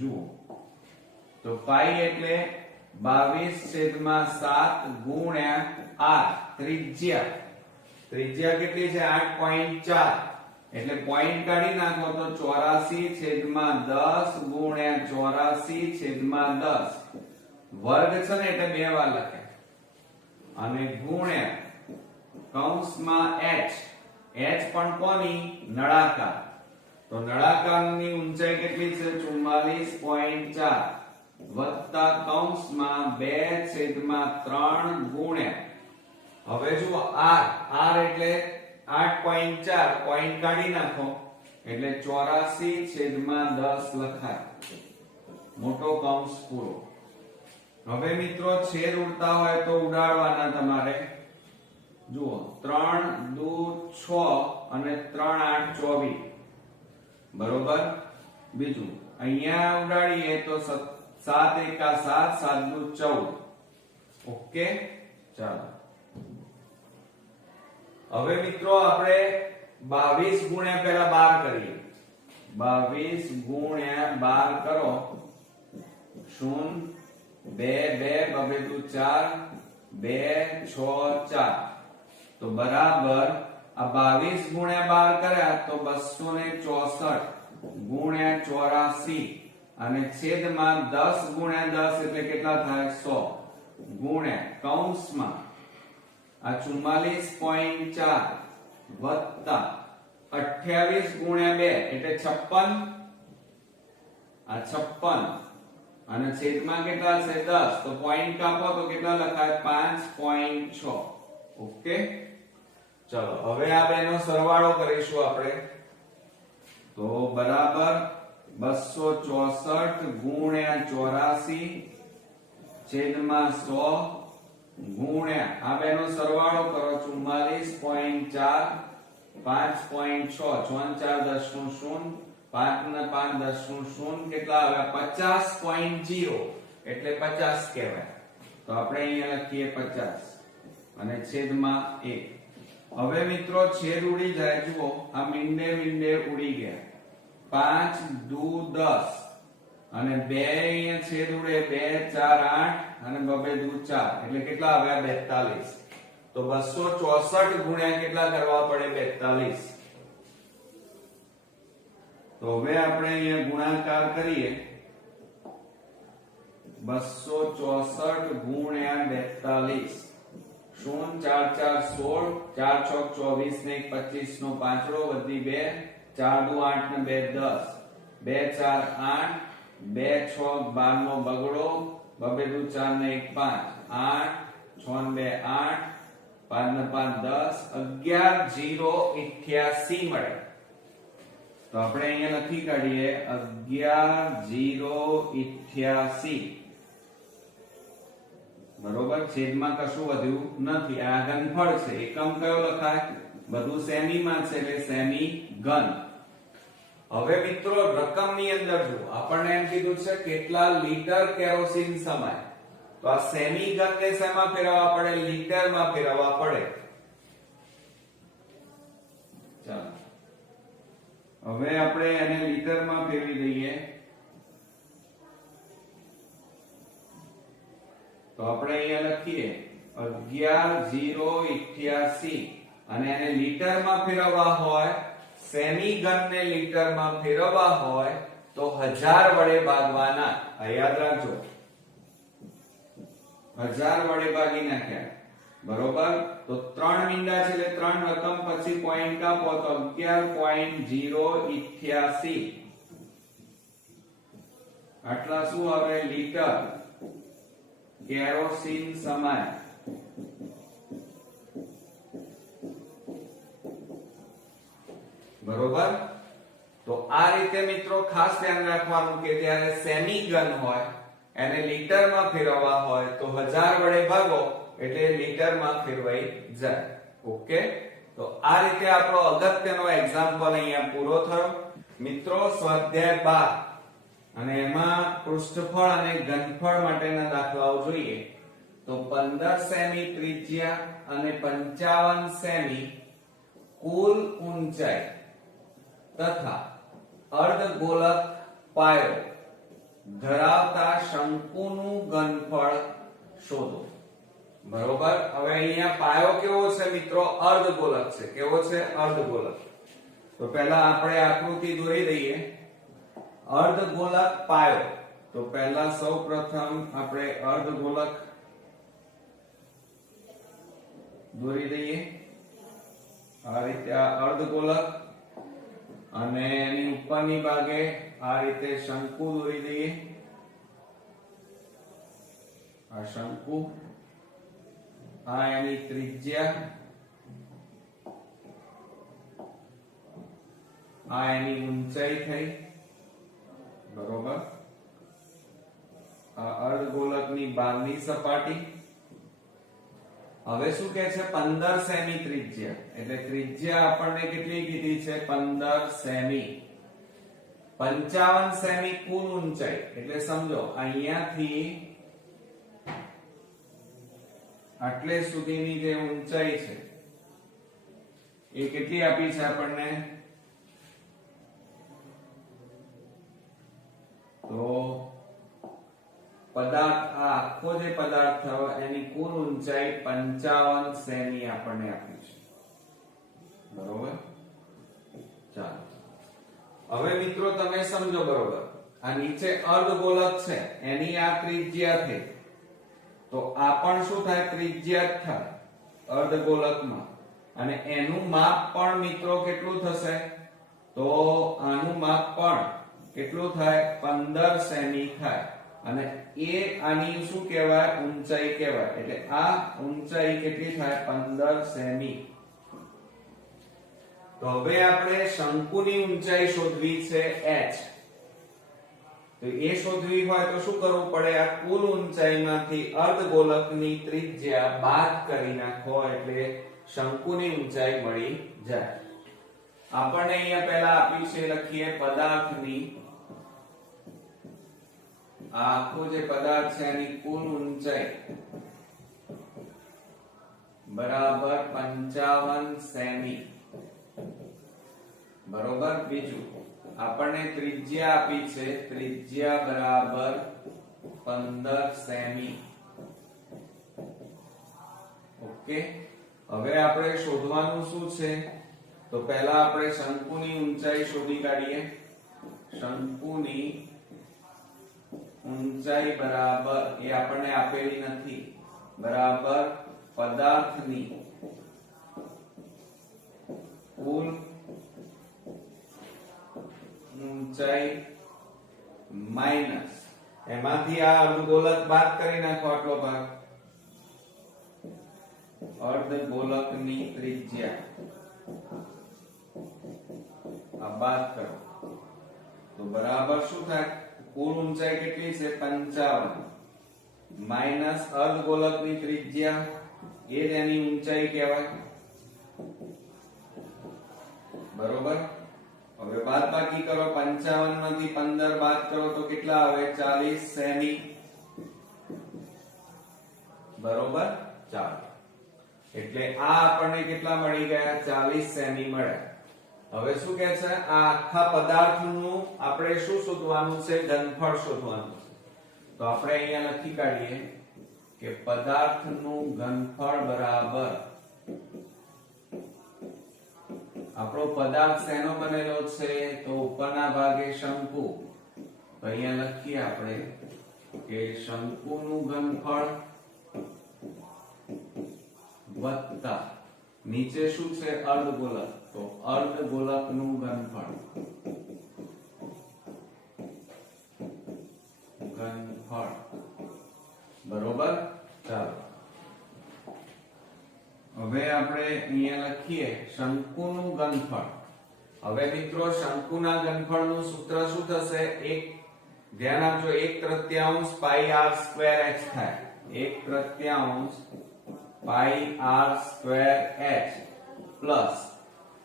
જુઓ તો પાઈ એટલે 22/7 ગુણ્યા r. ત્રિજ્યા કેટલી છે? 8.4. એટલે પોઈન્ટ કાઢી નાખો તો 84/10 ગુણ્યા 84/10. વર્ગ છે ને એટલે 2 વાર લખે અને ગુણ્યા કૌંસમાં h. h પણ કોની? નળાકાર. તો નળાકારની ઊંચાઈ કેટલી છે? 44.4 વત્તા કૌંસમાં 2/3 ગુણ્યા. હવે જુઓ r એટલે 8.4, પોઈન્ટ કાઢી નાખો એટલે 84/10 લખાય. મોટો કૌંસ પૂરો. હવે મિત્રો છેદ ઉડતા હોય તો ઉડાડવાના તમારે. જુઓ 3 દુ 6 અને 3 8 24. બરોબર. બીજું અહીંયા ઉડાડીએ તો 7 એકા 7, 7 દુ 14. ઓકે. ચાલો હવે મિત્રો આપણે 22 ગુણ્યા પહેલા 12 કરીએ. 22 ગુણ્યા 12 કરો. 0 2 2 2 4 2 6 4. તો બરાબર આ 22 ગુણ્યા 12 કર્યા તો 264 ગુણ્યા 84 અને છેદમાં 10 ગુણ્યા 10 એટલે કેટલા થાય? 100 ગુણ્યા કૌંસમાં આ 44.4 વત્તા 28 ગુણ્યા 2 એટલે 56. આ 56 અને છેદમાં કેટલા છે? 10. તો પોઈન્ટ કાપો તો કેટલા લખાય? 5.6. ઓકે. ચલો હવે આ બેનો સરવાળો કરીશું આપણે. તો બરાબર 264 ગુણ્યા 84 છેદમાં 100 ગુણ્યા આ બેનો સરવાળો કરો 44.4 5.6 4 10 0 5 ને 5 10 0 કેટલા આવ્યા? 50.0 એટલે 50 કહેવાય. તો આપણે અહીંયા લખીએ 50. અને છેદમાં 1. હવે મિત્રો છેદ ઉડી જાય. જુઓ આ મીંડે ઉડી ગયા. 5 દુ 10 અને 2 અહીંયા છેદ ઉડે. 2 4 8 અને 2 દુ 4 એટલે કેટલા આવ્યા? 42. તો 264 ગુણ્યા કેટલા કરવા પડે? 42. તો હવે આપણે અહીંયા ગુણાકાર કરીએ. 264 ગુણ્યા 42. 0 4 4 16 4 6 24 ને 25 નો પાંચડો વધી 2 4 દુ 8 ને 2 10 2 4 8 2 6 12 નો બગડો 2 દુ 4 ને 1 5 8 6 ને 2 8 5 ને 5 10 11 0 88 મળે. તો આપણે અહીંયા લખી કાઢીએ 11 0 88. બરોબર. છેદમાં કશું વધ્યું નથી. આ ઘનફળ છે. એકમ કયો લખાય? બધું સેમી માં છે એટલે સેમી ઘન. હવે મિત્રો રકમની અંદર જો આપણને એમ કીધું છે કેટલા લીટર કેરોસીન સમાય. તો આ સેમી ઘન ને શેમાં ફેરવવા પડે? લીટરમાં ફેરવવા પડે. ચાલો હવે આપણે એને લીટરમાં ફેરવી દઈએ. તો આપણે અહીંયા લખીએ 11,088 અને એને લીટરમાં ફેરવવા હોય, સેમી ઘનને લીટરમાં ફેરવવા હોય તો 1000 વડે ભાગવાના. આ યાદ રાખજો, 1000 વડે ભાગી નાખ્યા. બરોબર. તો 3 મીંડા છે એટલે 3 રકમ પછી પોઈન્ટ કાપો તો 11.088 આટલા શું આવે? લીટર કેરોસીન સમાય. બરોબર. તો આ રીતે મિત્રો ખાસ ધ્યાન રાખવાનું કે જ્યારે સેમી ઘન હોય એને લીટરમાં ફેરવવા હોય તો 1000 વડે ભાગો એટલે લીટરમાં ફેરવાઈ જાય. ઓકે. તો આ રીતે આપણો અગત્યનો એક્ઝામ્પલ અહીંયા પૂરો થયો. મિત્રો સ્વાધ્યાય 12 અને એમાં પૃષ્ઠફળ અને ઘનફળ માટેના દાખલાઓ જોઈએ. તો 15 સેમી ત્રિજ્યા અને 55 સેમી કુલ ઊંચાઈ તથા અર્ધગોલક પાયો ધરાવતા શંકુનું ઘનફળ શોધો. બરોબર. હવે અહીંયા પાયો કેવો છે મિત્રો? અર્ધગોલક છે. કેવો છે? અર્ધગોલક. તો પહેલા આપણે આકૃતિ દોરી દઈએ. અર્ધગોલક પાયો. તો પહેલા સૌપ્રથમ આપણે અર્ધગોલક દોરી દઈએ. આ રીતે આ અર્ધગોલક અને એની ઉપરની ભાગે આ રીતે શંકુ દોરી દઈએ. આ શંકુ, આ એની ત્રિજ્યા, આ એની ઊંચાઈ થઈ. બરોબર. આ અર્ધગોલકની બહારની સપાટી. હવે શું કહે છે? 15 સેમી ત્રિજ્યા. એટલે ત્રિજ્યા આપણને કેટલી કીધી છે? 15 સેમી. 55 સેમી કુલ ઊંચાઈ. એટલે સમજો અહીંયાથી આટલે સુધીની જે ઊંચાઈ છે એ કેટલી આપી છે આપણને? તો પદાર્થ, આ આખો જે પદાર્થ થયો એની કુલ ઊંચાઈ 55 સેમી આપણને આપી છે. બરોબર. ચાલો હવે મિત્રો તમે સમજો. બરોબર. આ નીચે અર્ધગોલક છે એની આ ત્રિજ્યા થઈ. તો આ પણ શું થાય? ત્રિજ્યા જ થાય અર્ધગોલકમાં. અને એનું માપ પણ મિત્રો કેટલું થશે? તો આનું માપ પણ કેટલું થાય? 15 સેમી થાય. અને એ આની શું કહેવાય? ઊંચાઈ કહેવાય. એટલે આ ઊંચાઈ કેટલી થાય? 15 સેમી. તો હવે આપણે શંકુની ઊંચાઈ શોધવી છે h. તો એ શોધવી હોય તો શું કરવું પડે? આ કુલ ઊંચાઈમાંથી અર્ધગોલકની ત્રિજ્યા બાદ કરી નાખો એટલે શંકુની ઊંચાઈ મળી જાય. આપણને અહીંયા પહેલા આપ્યું છે, લખીએ પદાર્થની, આખો જે પદાર્થ છે એની કુલ ઊંચાઈ બરાબર 55 સેમી. બરોબર. બીજું આપણને ત્રિજ્યા આપી છે, ત્રિજ્યા બરાબર 15 સેમી. ઓકે. હવે આપણે શોધવાનું શું છે? તો પહેલા આપણે શંકુની ઊંચાઈ શોધી કાઢીએ. શંકુની ઊંચાઈ બરાબર, એ આપણને આપેલી નથી, બરાબર પદાર્થની કુલ ઊંચાઈ માઈનસ એમાંથી આ અર્ધગોલક બાદ કરી નાખો, આટલો ભાગ અર્ધગોલકની ત્રિજ્યા આ બાદ કરો તો બરાબર શું થાય? કુલ ઊંચાઈ કેટલી છે? 55 માઈનસ અર્ધગોલકની ત્રિજ્યા, એ જ એની ઊંચાઈ કહેવાય. બરોબર. હવે બાદબાકી કરો, 55 માંથી 15 બાદ કરો તો કેટલા આવે? 40 સેમી. બરોબર. ચાલો, એટલે આ આપણને કેટલા મળી ગયા? 40 સેમી મળ્યા. હવે શું કહે છે? આ આખા પદાર્થનું આપણે શું શોધવાનું છે? ઘનફળ શોધવાનું છે. તો આપણે અહીંયા લખી કાઢીએ કે પદાર્થનું ઘનફળ બરાબર, આપણો પદાર્થ શેનો બનેલો છે? તો ઉપરના ભાગે શંકુ. તો અહીંયા લખીએ આપણે કે શંકુનું ઘનફળ વત્તા નીચે શું છે? અર્ધગોલક. તો અર્ધગોલકનું ઘનફળ, બરોબર. ચાલો, હવે આપણે અહીંયા લખીએ શંકુનું ઘનફળ. હવે મિત્રો શંકુના ઘનફળનું સૂત્ર શું થશે? ધ્યાન આપજો, 1/3 પાઈ r સ્ક્વેર h થાય. 1/3 પાઈ r સ્ક્વેર h પ્લસ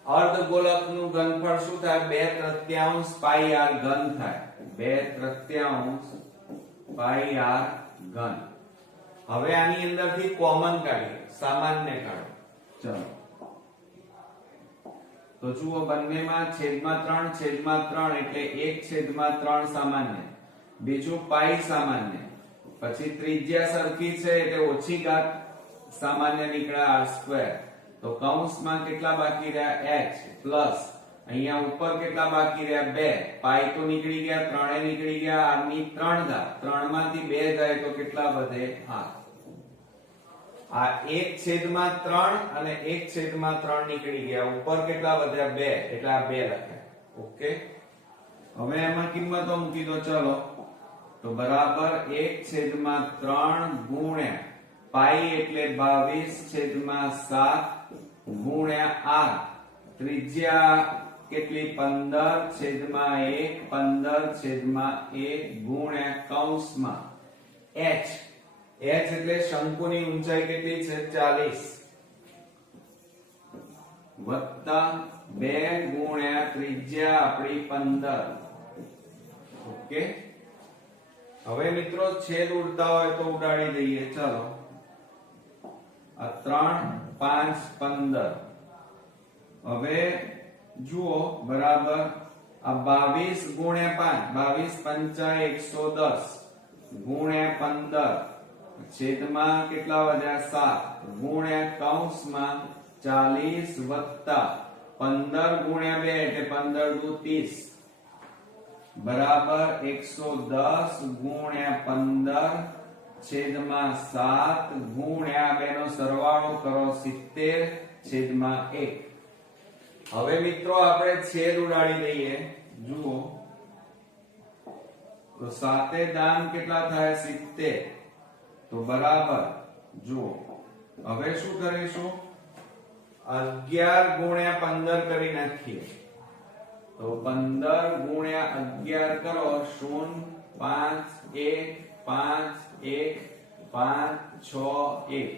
અર્ધગોલકનું ઘનફળ શું થાય? 2/3 પાઈ r ઘન થાય. 2/3 પાઈ r ઘન. હવે આની અંદરથી કોમન કાઢીએ, સામાન્ય કાઢો. ચલો, તો જુઓ બંનેમાં છેદમાં 3 એટલે 1/3 સામાન્ય, બીજું પાઈ સામાન્ય, પછી ત્રિજ્યા સરખી છે એટલે ઓછી ઘાત સામાન્ય નીકળ્યા r સ્ક્વેર. તો કૌંસમાં કેટલા બાકી રહ્યા? h પ્લસ અહીંયા ઉપર કેટલા બાકી રહ્યા? 2. પાઈ તો નીકળી ગયા, 3 નીકળી ગયા, r ની 3 ઘાત. 3 માંથી 2 જાય તો કેટલા વધે? r. આ 1/3 અને 1/3 નીકળી ગયા, ઉપર કેટલા વધ્યા? 2, એટલે આ 2 લખ્યા. ઓકે. હવે એમાં કિંમતો મૂકી દો. ચલો, તો બરાબર 1/3 ગુણ્યા પાઈ એટલે 22/7 ગુણ્યા r, ત્રિજ્યા કેટલી? 15/1, 15/1 ગુણ્યા કૌંસમાં h. h એટલે શંકુની ઊંચાઈ કેટલી છે? 40 વત્તા 2 ગુણ્યા ત્રિજ્યા આપણી 15. ઓકે. હવે મિત્રો છેદ ઉડતા હોય તો ઉડાડી દઈએ. ચલો, આ 3, 5, 15. હવે જુઓ બરાબર આ 22 ગુણ્યા 5, 22 5 110 ગુણ્યા 15 છેદમાં કેટલા વધ્યા? 7 ગુણ્યા કૌંસમાં 40 વત્તા 15 ગુણ્યા 2 એટલે 15 દુ 30 બરાબર 110 ગુણ્યા 15 છેદમાં 7 ગુણ્યા 2 નો સરવાળો કરો 70/1. હવે મિત્રો આપણે છેદ ઉડાડી દઈએ. જુઓ તો 7 દાન કેટલા થાય? 70. તો બરાબર જુઓ હવે શું કરીશું? 11 ગુણ્યા 15 કરી નાખીએ. તો 15 ગુણ્યા 11 કરો 0 5 1 5 1 5 6 1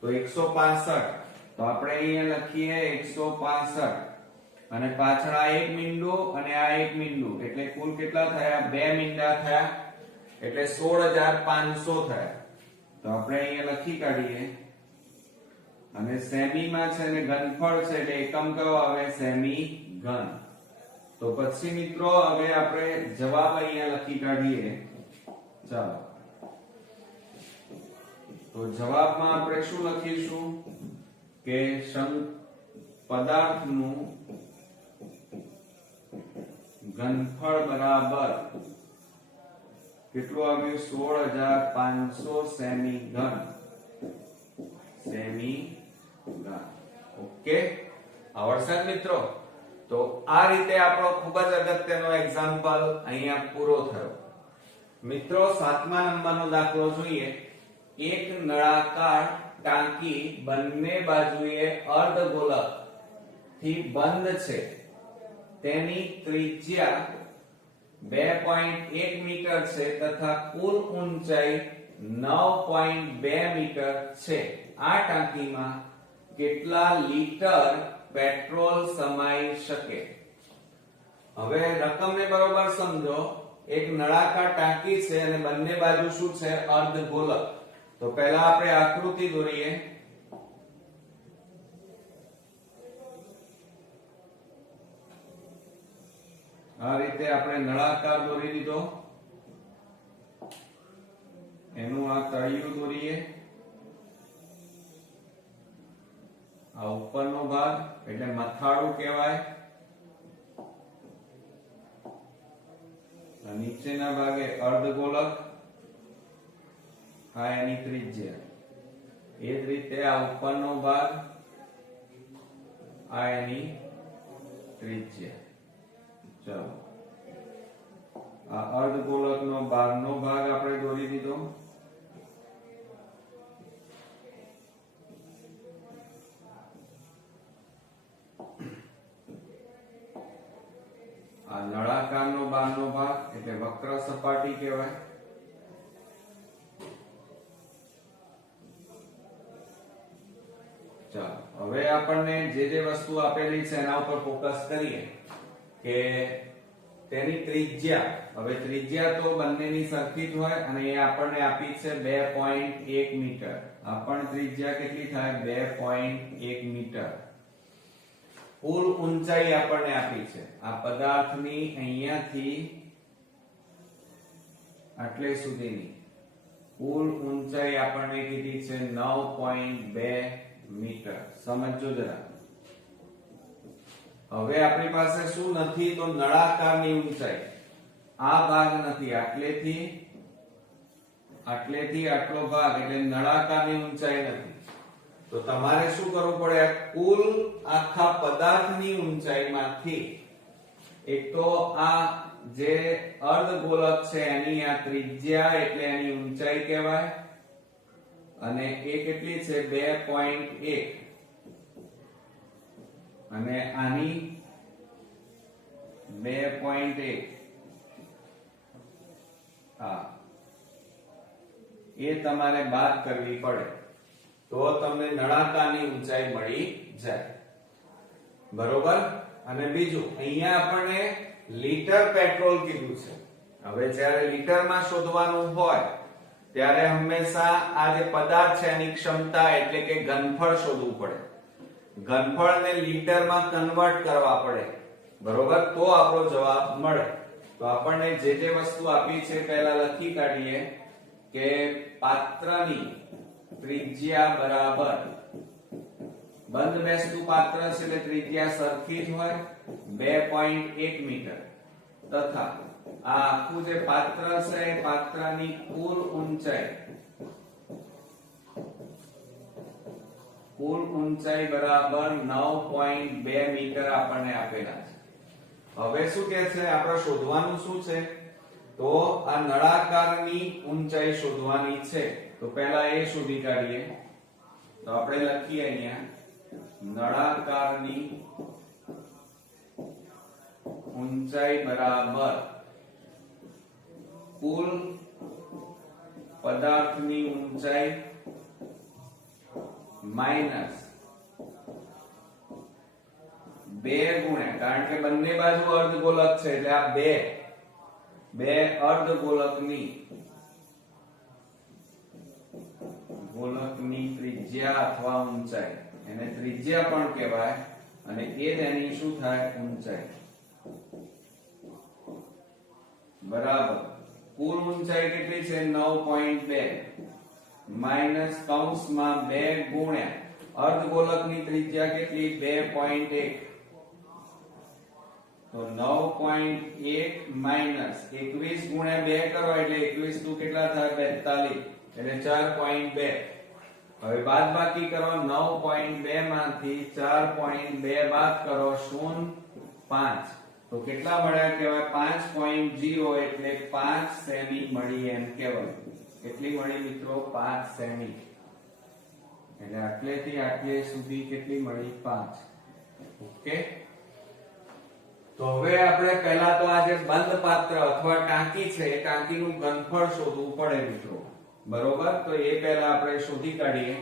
તો 165. તો આપણે અહીંયા લખીએ 165 અને પાછળ આ એક મીંડું અને આ એક મીંડું એટલે કુલ કેટલા થયા? 2 મીંડા થયા એટલે 16500 થયા. તો આપણે અહીંયા લખી કાઢીએ અને સેમી માં છે ને ઘનફળ છે એટલે એકમ કયો આવે? સેમી ઘન. તો પછી મિત્રો હવે આપણે જવાબ અહીંયા લખી કાઢીએ. ચાલો, તો જવાબમાં આપણે શું લખીશું કે પદાર્થનું ઘનફળ બરાબર કેટલું આવ્યું? 16500 સેમી ઘન. સેમી ઘન. ઓકે, આવડશે મિત્રો? તો આ રીતે આપણો ખૂબ જ અગત્યનો એક્ઝામ્પલ અહીંયા પૂરો થયો. મિત્રો 7મા નંબરનો દાખલો જોઈએ. એક નળાકાર ટાંકી બંને બાજુએ અર્ધગોલક થી બંધ છે. તેની ત્રિજ્યા 2.1 મીટર છે તથા કુલ ઊંચાઈ 9.2 મીટર છે. આ ટાંકીમાં કેટલા લીટર પેટ્રોલ સમાઈ શકે? હવે રકમને બરોબર સમજો. એક નળાકાર ટાંકી છે અને બંને બાજુ શું છે? અર્ધગોલક. તો પહેલા આપણે આકૃતિ દોરીએ. આ રીતે આપણે નળાકાર દોરી દીધો. એનું આ તળિયું દોરીએ. આ ઉપરનો ભાગ એટલે મથાળું કહેવાય. નીચેના ભાગે અર્ધગોલક. આ એની ત્રિજ્યા. એ જ રીતે આ ઉપરનો ભાગ, આ એની ત્રિજ્યા. ચાલો, આ અર્ધગોલકનો બહારનો ભાગ આપણે દોરી દીધો. આ નળાકારનો બહારનો ભાગ એટલે વક્ર સપાટી કહેવાય. ચાલો, હવે આપણને જે વસ્તુ આપેલી છે એના ઉપર ફોકસ કરીએ કે તેની ત્રિજ્યા. હવે ત્રિજ્યા તો બંનેની સરખી જ હોય અને એ આપણને આપી છે 2.1 મીટર. આ પણ ત્રિજ્યા કેટલી થાય? 2.1 મીટર. કુલ ઊંચાઈ આપણને આપી છે આ પદાર્થની અહીંયાથી આટલે સુધીની કુલ ઊંચાઈ આપણને કીધી છે 9.2 મીટર. સમજો જરા. હવે આપણી પાસે શું નથી? તો નળાકારની ઊંચાઈ. આ ભાગ નથી. આટલેથી આટલો ભાગ એટલે નળાકારની ઊંચાઈ નથી. તો તમારે શું કરવું પડે? કુલ આખા પદાર્થની ઊંચાઈમાંથી એક તો આ જે અર્ધગોલક છે એની આ ત્રિજ્યા એટલે એની ઊંચાઈ કહેવાય. અને એ કેટલી છે? 2.1. અને આની 2.1. હા, એ તમારે બાદ કરવી પડે તો તમને નળાકારની ઊંચાઈ મળી જાય. બરોબર? અને બીજું અહીંયા આપણને લીટર પેટ્રોલ કીધું છે. હવે જ્યારે લીટરમાં શોધવાનું હોય ત્યારે હંમેશા આ જે પદાર્થ છે એની ક્ષમતા એટલે કે ઘનફળ શોધવું પડે. ઘનફળને લીટરમાં કન્વર્ટ કરવા પડે. બરોબર? તો આપણો જવાબ મળે. તો આપણને જે વસ્તુ આપી છે પહેલા લખી કાઢીએ કે પાત્રની ત્રિજ્યા બરાબર, બંધ બેસતું પાત્ર છે એટલે ત્રિજ્યા સરખી જ હોય 2.1 મીટર તથા આ આખું જે પાત્ર છે એ પાત્રની કુલ ઊંચાઈ બરાબર 9.2 મીટર આપણને આપેલા છે. હવે શું કહે છે? આપણે શોધવાનું શું છે? તો આ નળાકારની ઊંચાઈ શોધવાની છે. તો પહેલા એ શોધી કાઢીએ. તો આપણે લખીએ અહીંયા નળાકારની ઊંચાઈ બરાબર કુલ પદાર્થની ઊંચાઈ માઈનસ 2 ગુણ્યા, કારણ કે બંને બાજુ અર્ધગોલક છે એટલે આ 2 અર્ધગોલકની ગોલકની ત્રિજ્યા અથવા ઊંચાઈ, એને ત્રિજ્યા પણ કહેવાય અને એ તેની શું થાય ઊંચાઈ, બરાબર. કુલ ઊંચાઈ કેટલી છે 9.2 માઈનસ કૌંસમાં 2 ગુણ્યા અર્ધગોલકની ત્રિજ્યા કેટલી 2.1, તો 9.1 માઈનસ 21 ગુણ્યા 2 કરો એટલે 21 નું કેટલા થાય 42, એટલે 4.2. હવે બાદબાકી કરો 9.2 માંથી 4.2 બાદ કરો 0.5, તો કેટલા મળ્યા કહેવાય 5.0, એટલે 5 સેમી મળી એમ કહેવાય. કેટલી મળી મિત્રો 5 સેમી, એટલે આટલેથી આટલે સુધી કેટલી મળી 5. ઓકે, તો હવે આપણે પહેલા તો આ જે બંધ પાત્ર અથવા ટાંકી છે એ ટાંકીનું ઘનફળ શોધવું પડે મિત્રો, બરોબર. તો એ પહેલા આપણે શોધી કાઢીએ.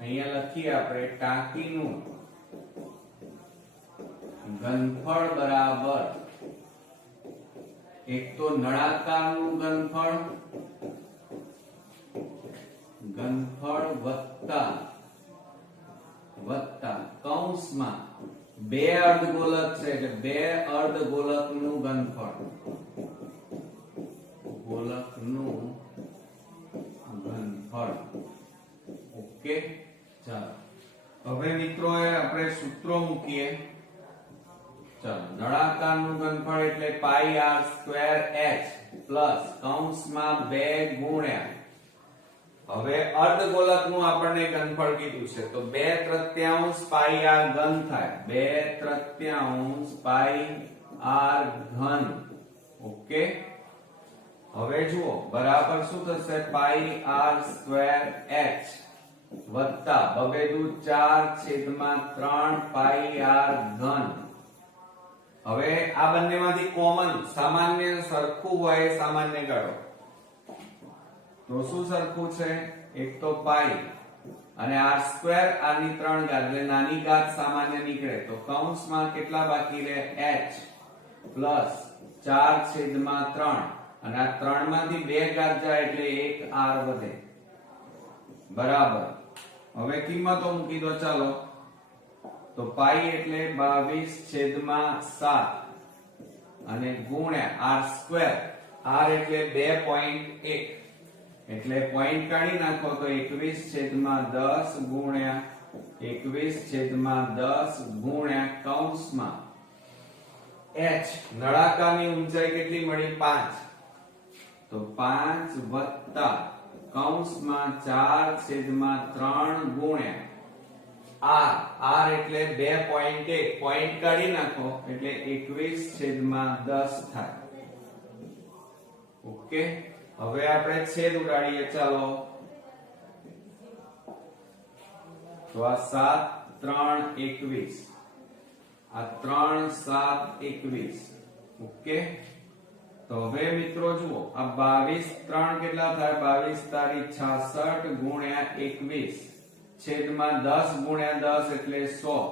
અહીંયા લખીએ આપણે ટાંકીનું ઘનફળ બરાબર એક તો નળાકારનું ઘનફળ વત્તા કૌંસમાં 2 અર્ધગોલક છે એટલે 2 અર્ધગોલકનું ઘનફળ, ગોલકનું ઘનફળ. ઓકે, ચાલો હવે મિત્રો આપણે સૂત્રો મૂકીએ. ચાલો, નળાકારનું ઘનફળ એટલે પાઈ r સ્ક્વેર h પ્લસ કૌંસમાં 2 ગુણ્યા, હવે અર્ધગોલકનું આપણને ઘનફળ કીધું છે તો 2/3 પાઈ r ઘન થાય, 2/3 પાઈ r ઘન. ઓકે, હવે જુઓ બરાબર શું થશે પાઈ r સ્ક્વેર h વત્તા 4/3 પાઈ r ઘન. હવે આ બંનેમાંથી કોમન સામાન્ય સરખું હોય સામાન્ય કાઢો, તો શું સરખું છે, એક તો પાઈ અને r સ્ક્વેર r ની 3 ઘાત એટલે નાની ઘાત સામાન્ય નીકળે, તો કૌંસમાં કેટલા બાકી રહે h પ્લસ 4/3 અને આ 3 માંથી 2 ઘાત જાય એટલે 1 r વધે, બરાબર. હવે કિંમતો મૂકી દો. ચાલો, તો પાઈ એટલે 22/7 અને ગુણ્યા r સ્ક્વેર, r એટલે 2.1 એટલે પોઈન્ટ કાઢી નાખો તો 21/10 ગુણ્યા 21/10 ગુણ્યા કૌંસમાં h, નળાકારની ઊંચાઈ કેટલી મળી 5, તો 5 વત્તા કૌંસમાં 4/3 ગુણ્યા r એટલે 2.1, પોઈન્ટ કાઢી નાખો એટલે 21/10 થાય. ઓકે, હવે આપણે છેદ ઉડાડીએ. ચાલો, તો આ 7 3 21, આ 3 7 21. ઓકે, તો હવે મિત્રો જુઓ આ 22 3 કેટલા થાય 22 તારી 66 ગુણ્યા 21 છેદમાં 10 ગુણ્યા 10 એટલે 100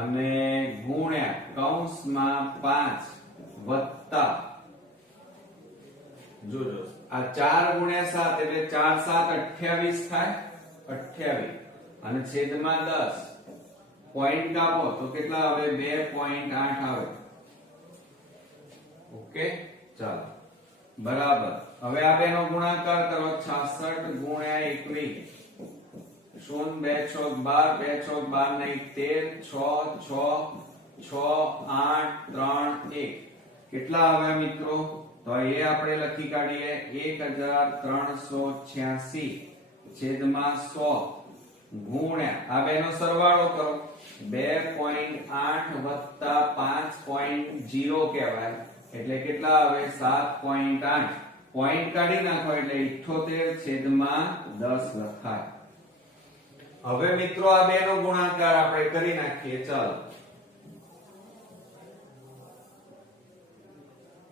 અને ગુણ્યા કૌંસમાં 5 વત્તા જોજો આ 4 ગુણ્યા 7 એટલે 4 7 28 થાય 28 અને છેદમાં 10 પોઈન્ટ કાપો તો કેટલા આવે 2.8 આવે. ઓકે, ચાલો બરાબર. હવે આ બેનો ગુણાકાર કરો 66 ગુણ્યા 21 0 2 6 12 2 6 12 નહીં 13 6 6 6 8 3 1 કેટલા આવે મિત્રો, તો એ આપણે લખી કાઢીએ 1386 છેદમાં 100 ગુણ્યા આ બેનો સરવાળો કરો 2.8 વત્તા 5.0 કહેવાય એટલે કેટલા આવે 7.8, પોઈન્ટ કાઢી નાખો એટલે 78/10 લખાય. હવે મિત્રો આ બેનો ગુણાકાર આપણે કરી નાખીએ. ચાલો,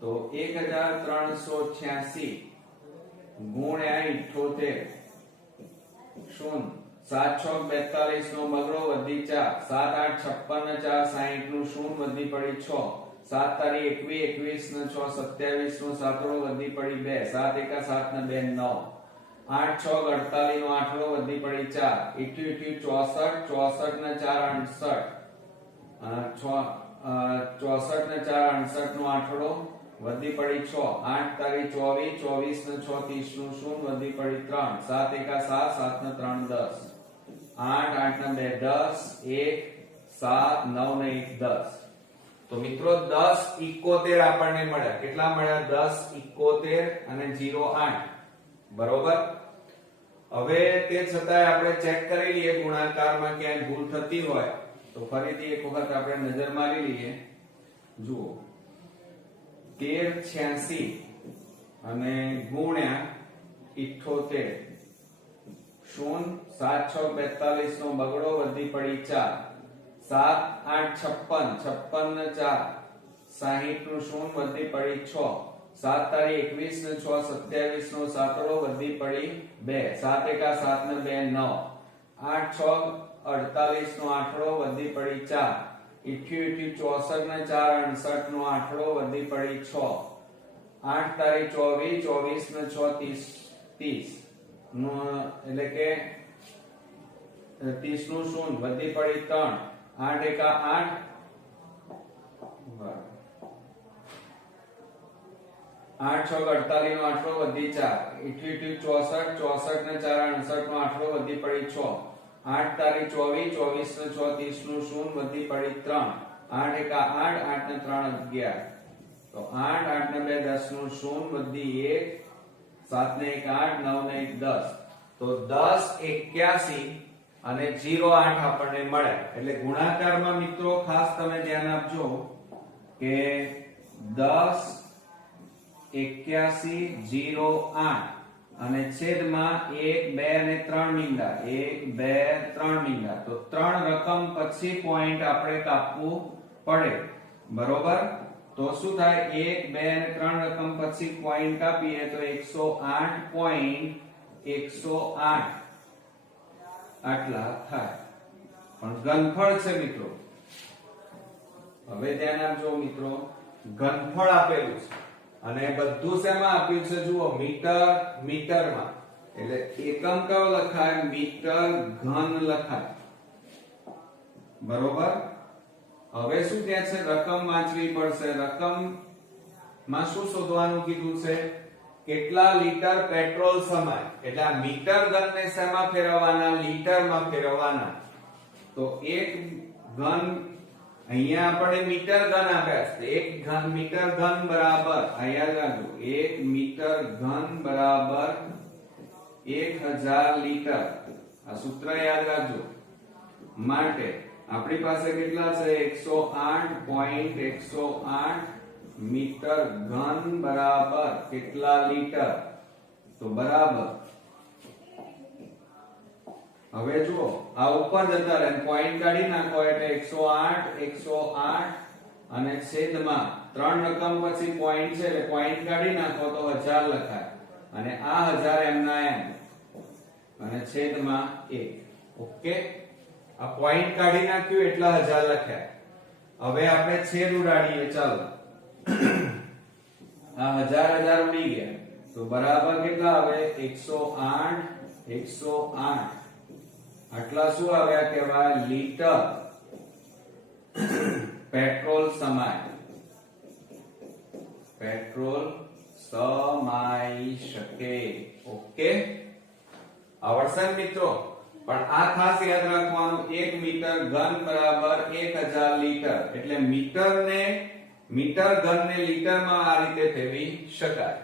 તો 1386 ગુણ્યા 78 0 7 6 42 નો બગડો વધી 4 7 8 56 4 60 નું 0 વધી પડી 6 7 તારી 21 21 નો 6 27 નો 7 વધી પડી 2 7 1 7 ને 2 9. 8 6 48 નો આઠડો વધી પડી 4 88 64 64 ને 4 68 64 ને 4 68 નો આઠડો વધી પડી 6 8 તારી 24 24 ને 6 30 નું શૂન્ય વધી પડી 3 7 એકા 7 7 ને 3 10 8 8 ને 2 10 1 7 9 ને 1 10 તો મિત્રો 10 71 આપણને મળ્યા. કેટલા મળ્યા? 10 71 અને 0 8 બરોબર. હવે તે છતાંય આપણે ચેક કરી લઈએ ગુણાકારમાં ક્યાંય ભૂલ થતી હોય તો ફરીથી એક વખત આપણે નજર મારી લઈએ. જુઓ 1386 અને ગુણ્યા 78 શૂન્ય 7 6 42 નો બગડો વધી પડી 4 7 8 56 56 ને 4 60 નું શૂન્ય વધી પડી 6 7 તારી 21 ને 6 27 નો સાતડો વધી પડી 2 7 એકા 7 ને 2 9 8 6 48 નો આઠડો વધી પડી 4 88 64 ને 4 68 નો આઠડો વધી પડી 6 8 તારી 24 24 ને 6 30 નો એટલે કે 30 નું શૂન્ય વધી પડી 3 8 એકા 8 8 6 48 નો આઠડો વધી 4 88 64 64 ને 4 68 નો આઠડો વધી પડી 6 8 તારી 24 24 ને 6 30 નું શૂન્ય વધી પડી 3 8 એકા 8 8 ને 3 11 તો 8 8 ને 2 10 નું શૂન્ય વધી 1 7 ને 1 8 9 ને 1 10 તો 10 81 અને 08 આપણને મળે. એટલે ગુણાકારમાં મિત્રો ખાસ તમે ધ્યાન આપજો કે 10 81 08 અને છેદમાં 1 2 અને 3 મીંડા 1 2 3 મીંડા તો 3 રકમ પછી પોઈન્ટ આપણે કાપવું પડે બરોબર. તો શું થાય 1 2 અને 3 રકમ પછી પોઈન્ટ કાપીએ તો 108.108 આટલા થાય. પણ ઘનફળ છે મિત્રો. હવે ધ્યાન આપજો મિત્રો, ઘનફળ આપેલું છે અને બધું શેમાં આપ્યું છે જુઓ મીટરમાં. એટલે એકમ કયો લખાય? મીટર ઘન લખાય બરોબર. હવે શું કહે છે? રકમ વાંચવી પડશે. રકમ માં શું શોધવાનું કીધું છે? કેટલા લીટર પેટ્રોલ સમાય. એટલે આ મીટર ઘન ને શેમાં ફેરવવાના? લીટરમાં ફેરવવાના. તો એક ઘન અહીંયા આપણે મીટર ઘન આપ્યા છે. એક ઘન મીટર ઘન બરાબર અહીંયા રાખજો 1 મીટર ઘન બરાબર 1000 લીટર. આ સૂત્ર યાદ રાખજો. માટે આપણી પાસે કેટલા છે? 108.108 મીટર ઘન બરાબર કેટલા લીટર? તો બરાબર. હવે જુઓ આ ઉપર જતા રહે પોઈન્ટ કાઢી નાખો એટલે 108 અને છેદમાં 3 રકમ પછી પોઈન્ટ છે એટલે પોઈન્ટ કાઢી નાખો તો 1000 લખાય અને આ 1000 એમના એમ અને છેદમાં 1. ઓકે, આ પોઈન્ટ કાઢી નાખ્યું એટલા 1000 લખ્યા. હવે આપણે છેદ ઉડાડીએ. ચાલો આ 1000 ઉડી ગયા તો બરાબર કેટલા આવે? 108 આટલા શું આવ્યા કહેવાય? Litre petrol સમાય. પેટ્રોલ સમાઈ શકે. ઓકે, આવડશે મિત્રો? પણ આ ખાસ યાદ રાખવાનું 1 મીટર ઘન બરાબર 1000 લીટર. એટલે મીટર ઘન ને લીટરમાં આ રીતે ફેરવી શકાય.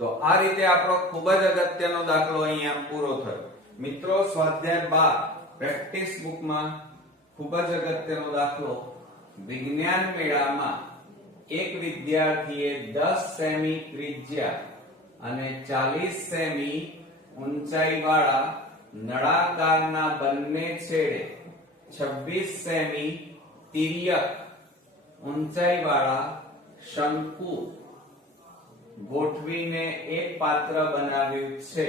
તો આ રીતે આપણો ખૂબ જ અગત્યનો દાખલો અહીંયા પૂરો થયો. મિત્રો સ્વાધ્યાય 12 પ્રેક્ટિસ બુકમાં ખૂબ જ અગત્યનો દાખલો. વિજ્ઞાન મેળામાં એક વિદ્યાર્થીએ 10 સેમી ત્રિજ્યા અને 40 સેમી ઊંચાઈ વાળા નળાકારના બંને છેડે 26 સેમી તિર્યક ઊંચાઈ વાળા શંકુ ગોઠવીને એક પાત્ર બનાવ્યું છે.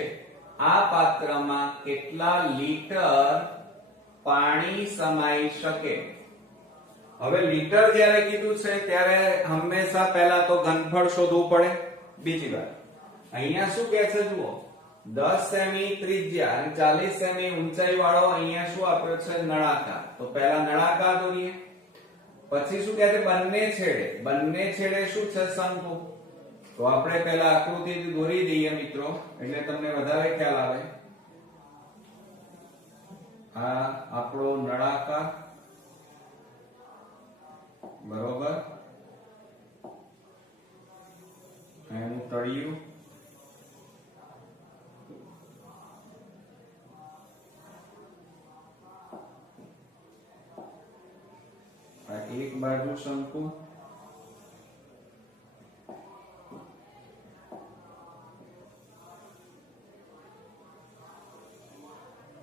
આ પાત્રમાં કેટલા લીટર પાણી સમાઈ શકે? હવે લીટર જ્યારે કીધું છે ત્યારે હંમેશા પહેલા તો ઘનફળ શોધવું પડે. બીજી વાત અહીંયા શું કહે છે જુઓ 10 સેમી ત્રિજ્યા અને 40 સેમી ઊંચાઈ વાળો અહીંયા શું આપ્યો છે નળાકાર. તો પહેલા નળાકાર દોરીએ, પછી શું કહે છે બંને છેડે શું છે શંકુ. તો આપણે પહેલા આકૃતિ દોરી દઈએ મિત્રો, એટલે તમને વધારે ખ્યાલ આવે. આ આપણો નળાકાર, બરોબર, એનું તળિયું, આ એક બાજુ શંકુ,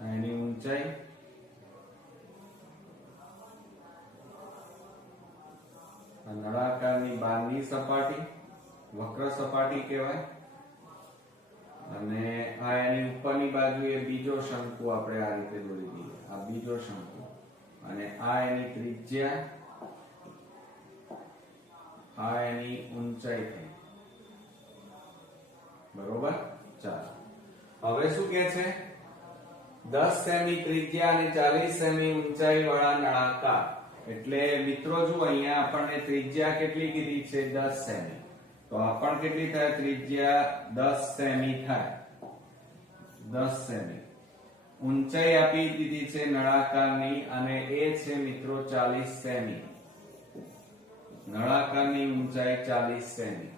એની ઊંચાઈ, નળાકારની બહારની સપાટી વક્ર સપાટી કહેવાય, અને આ એની ઉપરની બાજુએ બીજો શંકુ આપણે આ રીતે દોરી દઈએ. આ બીજો શંકુ, અને આ એની ત્રિજ્યા, આ એની ઊંચાઈ થઈ. બરોબર. ચાલો, હવે શું કહે છે? 10 સેમી ત્રિજ્યા અને 40 સેમી ઊંચાઈ વાળા નળાકાર. એટલે મિત્રો જો અહીંયા આપણને ત્રિજ્યા કેટલી કીધી છે? 10 સેમી. તો આ પણ કેટલી થાય? ત્રિજ્યા 10 સેમી થાય. 10 સેમી. ઊંચાઈ આપી દીધી છે નળાકારની, અને એ છે મિત્રો 40 સેમી. નળાકારની ઊંચાઈ 40 સેમી.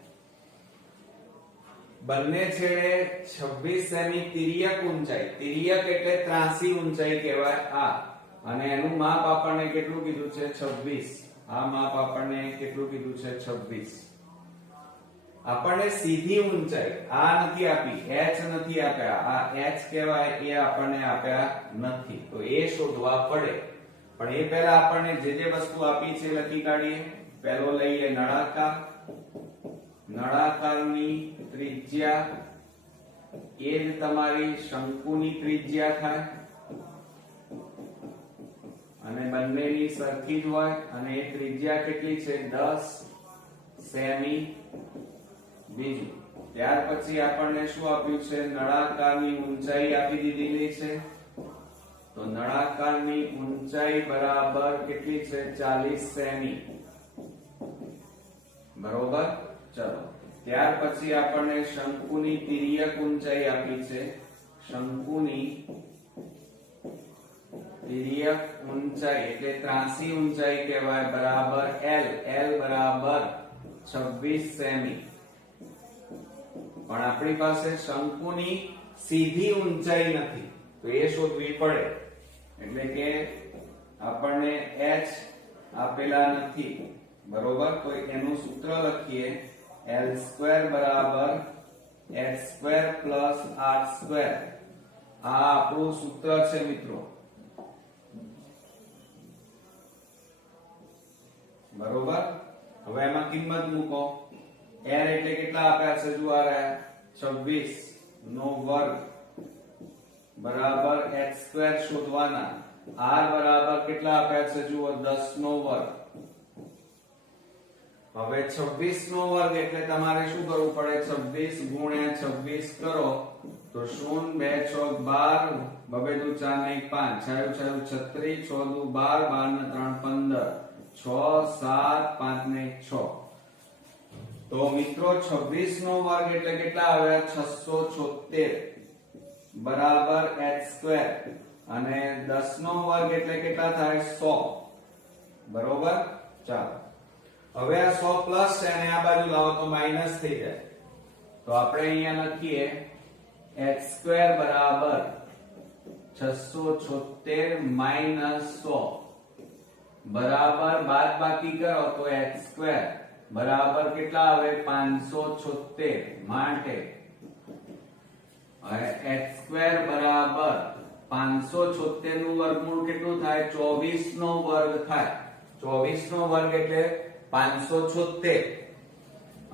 બંને છેડે 26 સેમી તિર્યક ઊંચાઈ. તિર્યક એટલે ત્રાંસી ઊંચાઈ કહેવાય આ. અને એનું માપ આપણને કેટલું કીધું છે? 26. આ માપ આપણને કેટલું કીધું છે? 26. આપણને સીધી ઊંચાઈ આ નથી આપી, h નથી આપ્યા. આ h કહેવાય એ આપણને આપ્યા નથી, તો એ શોધવા પડે. પણ એ પહેલા આપણને જે વસ્તુ આપી છે લખી કાઢીએ. પહેલો લઈએ નળાકાર. નળાકારની ત્રિજ્યા એ જ તમારી શંકુની ત્રિજ્યા થાય, અને બંનેની સરખી જ હોય. અને એ ત્રિજ્યા કેટલી છે? 10 સેમી. બીજું, ત્યાર પછી આપણને શું આપ્યું છે? નળાકારની ઊંચાઈ આપી દીધેલી છે. તો નળાકારની ઊંચાઈ બરાબર કેટલી છે? 40 સેમી. બરોબર. ચલો, ત્યાર પછી આપણને શંકુની તિર્યક ઊંચાઈ આપી છે. શંકુની તિર્યક ઊંચાઈ એટલે ત્રાંસી ઊંચાઈ કહેવાય, બરાબર L. L બરાબર 26 સેમી. પણ આપણી પાસે શંકુની સીધી ઊંચાઈ નથી, તો એ શોધવી પડે. એટલે કે આપણને h આપેલા નથી. બરોબર. તો એનું સૂત્ર લખીએ. L² બરાબર h² પ્લસ r². આ આપણું સૂત્ર છે મિત્રો. બરોબર. હવે એમાં કિંમત મૂકો. r એટલે કેટલા આપ્યા છે? જુઓ, 26 નો વર્ગ બરાબર h² શોધવાના. r બરાબર કેટલા આપ્યા છે? જુઓ, 10 નો વર્ગ. હવે 26 નો વર્ગ એટલે તમારે શું કરવું પડે? 26 ગુણ્યા 26 કરો તો 0 2 6 12 બબે દુ 4 ને 1 5 6 6 36 6 દુ 12 12 ને 3 15 6 7 5 ને 6. તો મિત્રો 26 નો વર્ગ એટલે કેટલા આવ્યા? 676 બરાબર h². અને 10 નો વર્ગ એટલે કેટલા થાય? 100. બરોબર. ચાલો, હવે આ 100 પ્લસ છે અને આ બાજુ લાવો તો માઈનસ થઈ જાય. તો આપણે અહીંયા લખીએ h² બરાબર 676 માઈનસ 100 બરાબર બાદબાકી કરો તો h² બરાબર કેટલા આવે? 576. માટે h² બરાબર 576 નું વર્ગમૂળ કેટલું થાય? 24 નો વર્ગ થાય. 24 નો વર્ગ એટલે 576.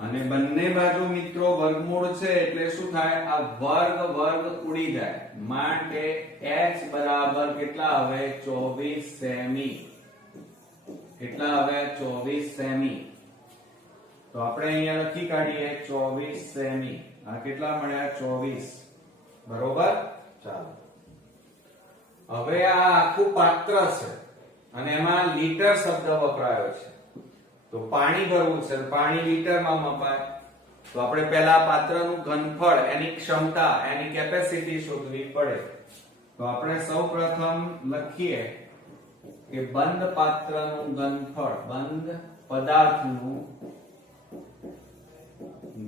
અને બંને બાજુ મિત્રો વર્ગમૂળ છે એટલે શું થાય? આ વર્ગ વર્ગ ઉડી જાય. માટે h બરાબર કેટલા આવે? 24 સેમી. કેટલા આવે? 24 સેમી. તો આપણે અહીંયા લખી કાઢીએ 24 સેમી. આ કેટલા મળ્યા? 24. બરોબર. ચાલો હવે આ આખું પાત્ર છે અને એમાં લીટર શબ્દ વપરાયો છે. તો પાણી ભરવું છે, પાણી લીટરમાં મપાય. તો આપણે પહેલા પાત્રનું ઘનફળ, એની ક્ષમતા, એની કેપેસિટી શોધવી પડે. તો આપણે સૌપ્રથમ લખીએ કે બંધ પાત્રનું ઘનફળ, બંધ પદાર્થનું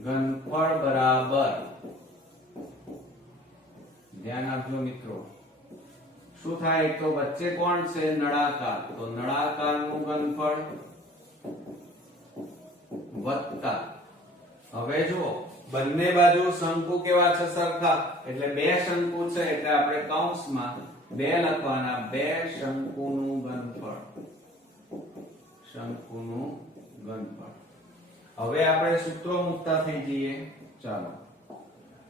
ઘનફળ બરાબર, ધ્યાન આપજો મિત્રો, શું થાય? તો વચ્ચે કોણ છે? નળાકાર. તો નળાકારનું ઘનફળ વત્તા, હવે જુઓ બંને બાજુ શંકુ કેવા છે? સરખા. એટલે બે શંકુ છે એટલે આપણે કૌંસમાં બે લખવાના, બે શંકુનું ઘનફળ, શંકુનું ઘનફળ. હવે આપણે સૂત્રો મુકતા થઈ જઈએ. ચાલો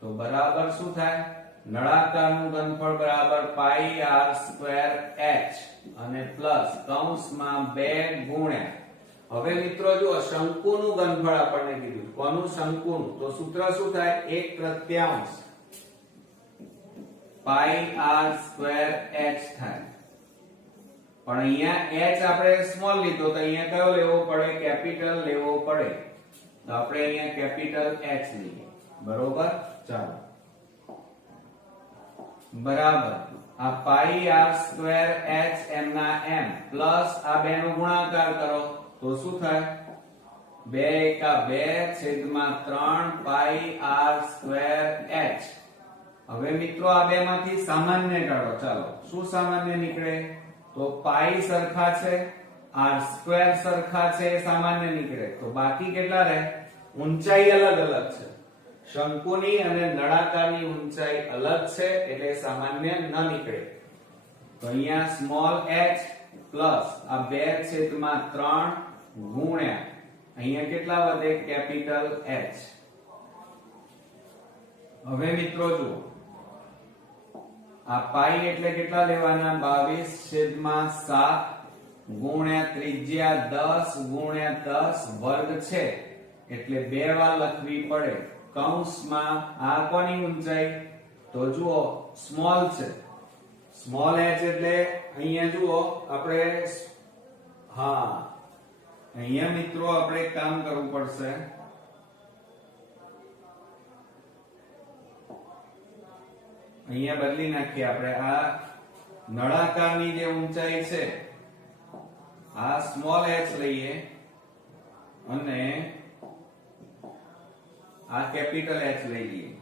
તો બરાબર શું થાય? નળાકારનું ઘનફળ બરાબર પાઈ r સ્ક્વેર h અને પ્લસ કૌંસમાં 2 ગુણ્યા, હવે મિત્રો જુઓ શંકુનું ઘનફળ આપણને કીધું. કોનું? શંકુનું. તો સૂત્ર શું થાય? 1/3 પાઈ r સ્ક્વેર h થાય. પણ અહીંયા h આપણે સ્મોલ લીધો તો અહીંયા કયો લેવો પડે? કેપિટલ લેવો પડે. તો આપણે અહીંયા કેપિટલ h લઈએ. બરોબર. ચાલો બરાબર આ પાઈ r સ્ક્વેર h m ના m પ્લસ આ બે નો ગુણાકાર કરો તો શું થાય? 2 એકા 2 છેદમાં 3 પાઈ r સ્ક્વેર h. હવે મિત્રો આ બે માંથી સામાન્ય કાઢો. ચાલો શું સામાન્ય નીકળે? તો પાઈ સરખા છે, r સ્ક્વેર સરખા છે, સામાન્ય નીકળે. તો બાકી કેટલા રહે? ઊંચાઈ અલગ અલગ છે. શંકુની અને નળાકારની ઊંચાઈ અલગ છે એટલે સામાન્ય ન નીકળે. તો અહીંયા સ્મોલ h પ્લસ આ 2/3 ગુણ્યા અહીંયા કેટલા વધે? Capital H. હવે મિત્રો જુઓ આ પાઈ એટલે કેટલા લેવાના? 22/7 ગુણ્યા ત્રિજ્યા 10 ગુણ્યા 10 વર્ગ છે એટલે બે વાર લખવી પડે. કૌંસમાં આ કોની ઊંચાઈ? તો જુઓ સ્મોલ છે, સ્મોલ h એટલે અહીંયા જુઓ આપણે, હા અહીંયા મિત્રો આપણે કામ કરવું પડશે. અહીંયા બદલી નાખીએ આપણે. આ નળાકારની જે ઊંચાઈ છે આ સ્મોલ h લઈએ અને આ કેપિટલ H લઈ લઈએ.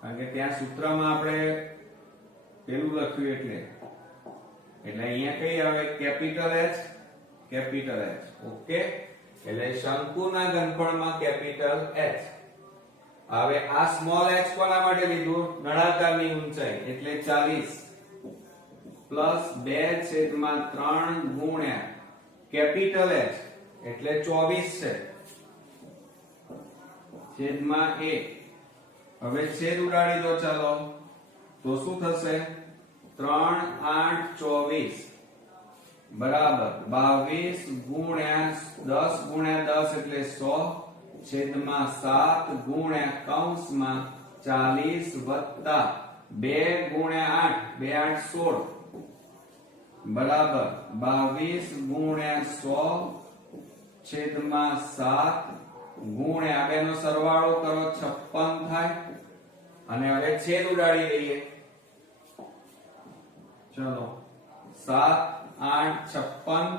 કારણ કે ત્યાં સૂત્રમાં આપણે પેલું લખ્યું એટલે અહીંયા કઈ આવે? Capital H, capital H. Okay. એટલે શંકુના ઘનફળમાં કેપિટલ H. હવે આ સ્મોલ h કોના માટે લીધું? નળાકારની ઊંચાઈ એટલે 40 પ્લસ 2/3 ગુણ્યા કેપિટલ H એટલે 24 છે છેદમાં 1. હવે છેદ ઉડાડી દો. ચાલો તો શું થશે? 3 8 24 બરાબર 22 ગુણ્યા 10 ગુણ્યા 10 એટલે 100 છેદમાં 7 ગુણ્યા કૌંસમાં 40 વત્તા 2 ગુણ્યા 8 2 8 16 બરાબર 22 ગુણ્યા 100 છેદમાં 7 ગુણ્યા બેનો સરવાળો કરો 56 થાય. અને હવે છેદ ઉડાડી દઈએ. ચલો 7 8 56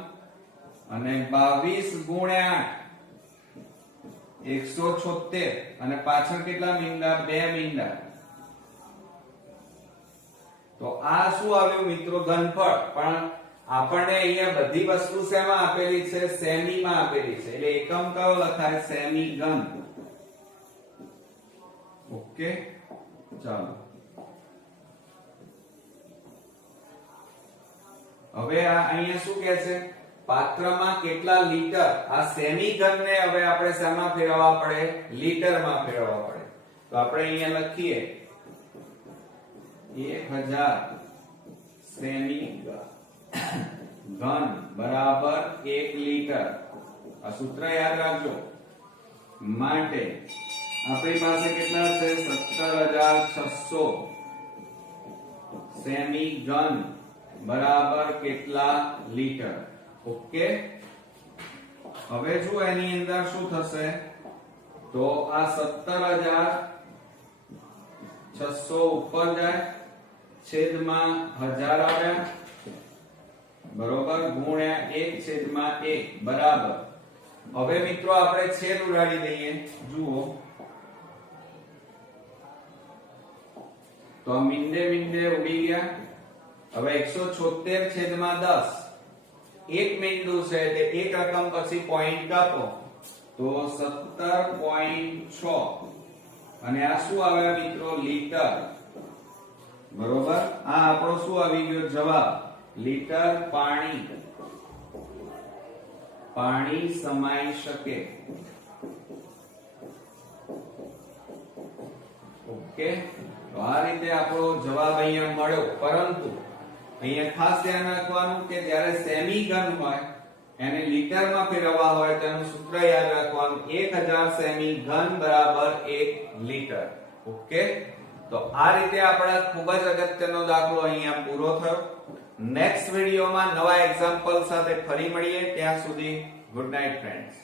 અને 22 ગુણ્યા 8 176 અને પાછળ કેટલા મીંડા? 2 મીંડા. તો આ શું આવ્યું મિત્રો? ઘનફળ. પણ આપણને અહીંયા બધી વસ્તુ શેમાં આપેલી છે? સેમી માં આપેલી છે. એટલે એકમ કયો લખાય? સેમી ઘન. ઓકે. ચાલો હવે આ અહીંયા શું કહે છે? પાત્રમાં કેટલા લીટર? આ સેમી ઘનને હવે આપણે શેમાં ફેરવવા પડે? લીટરમાં ફેરવવા પડે. તો આપણે અહીંયા લખીએ 1000 સેમી ઘન બરાબર 1 લીટર. આ સૂત્ર યાદ રાખજો. માટે આપણી પાસે કેટલા છે 17600 સેમી ઘન બરાબર કેટલા લીટર. ઓકે, હવે જો એની અંદર શું થશે તો આ 17600 ઉપર જાય છેદમાં 1000 આવ્યા બરોબર ગુણ્યા 1/1 બરાબર. હવે મિત્રો આપણે છેદ ઉડાડી દઈએ. જુઓ તો મીંડે ઉડી ગયા. હવે 176/10 એક મીંડું છે એટલે એક રકમ પછી પોઈન્ટ કાપો તો 17.6 અને આ શું આવ્યા મિત્રો લીટર બરોબર. આ આપણો શું આવી ગયો જવાબ લીટર પાણી સમાઈ શકે. ઓકે, તો આ રીતે આપણો જવાબ અહીંયા મળ્યો. પરંતુ અહીંયા ખાસ ધ્યાન રાખવાનું કે જ્યારે સેમી ઘન હોય એને લીટરમાં ફેરવવા હોય તો એનું સૂત્ર યાદ રાખવાનું 1000 સેમી ઘન બરાબર 1 લીટર. ઓકે, તો આ રીતે આપણા ખૂબ જ અગત્યનો દાખલો અહીંયા પૂરો થયો. નેક્સ્ટ વિડિયોમાં નવા એક્ઝામ્પલ સાથે ફરી મળીએ. ત્યાં સુધી ગુડ નાઇટ ફ્રેન્ડ્સ.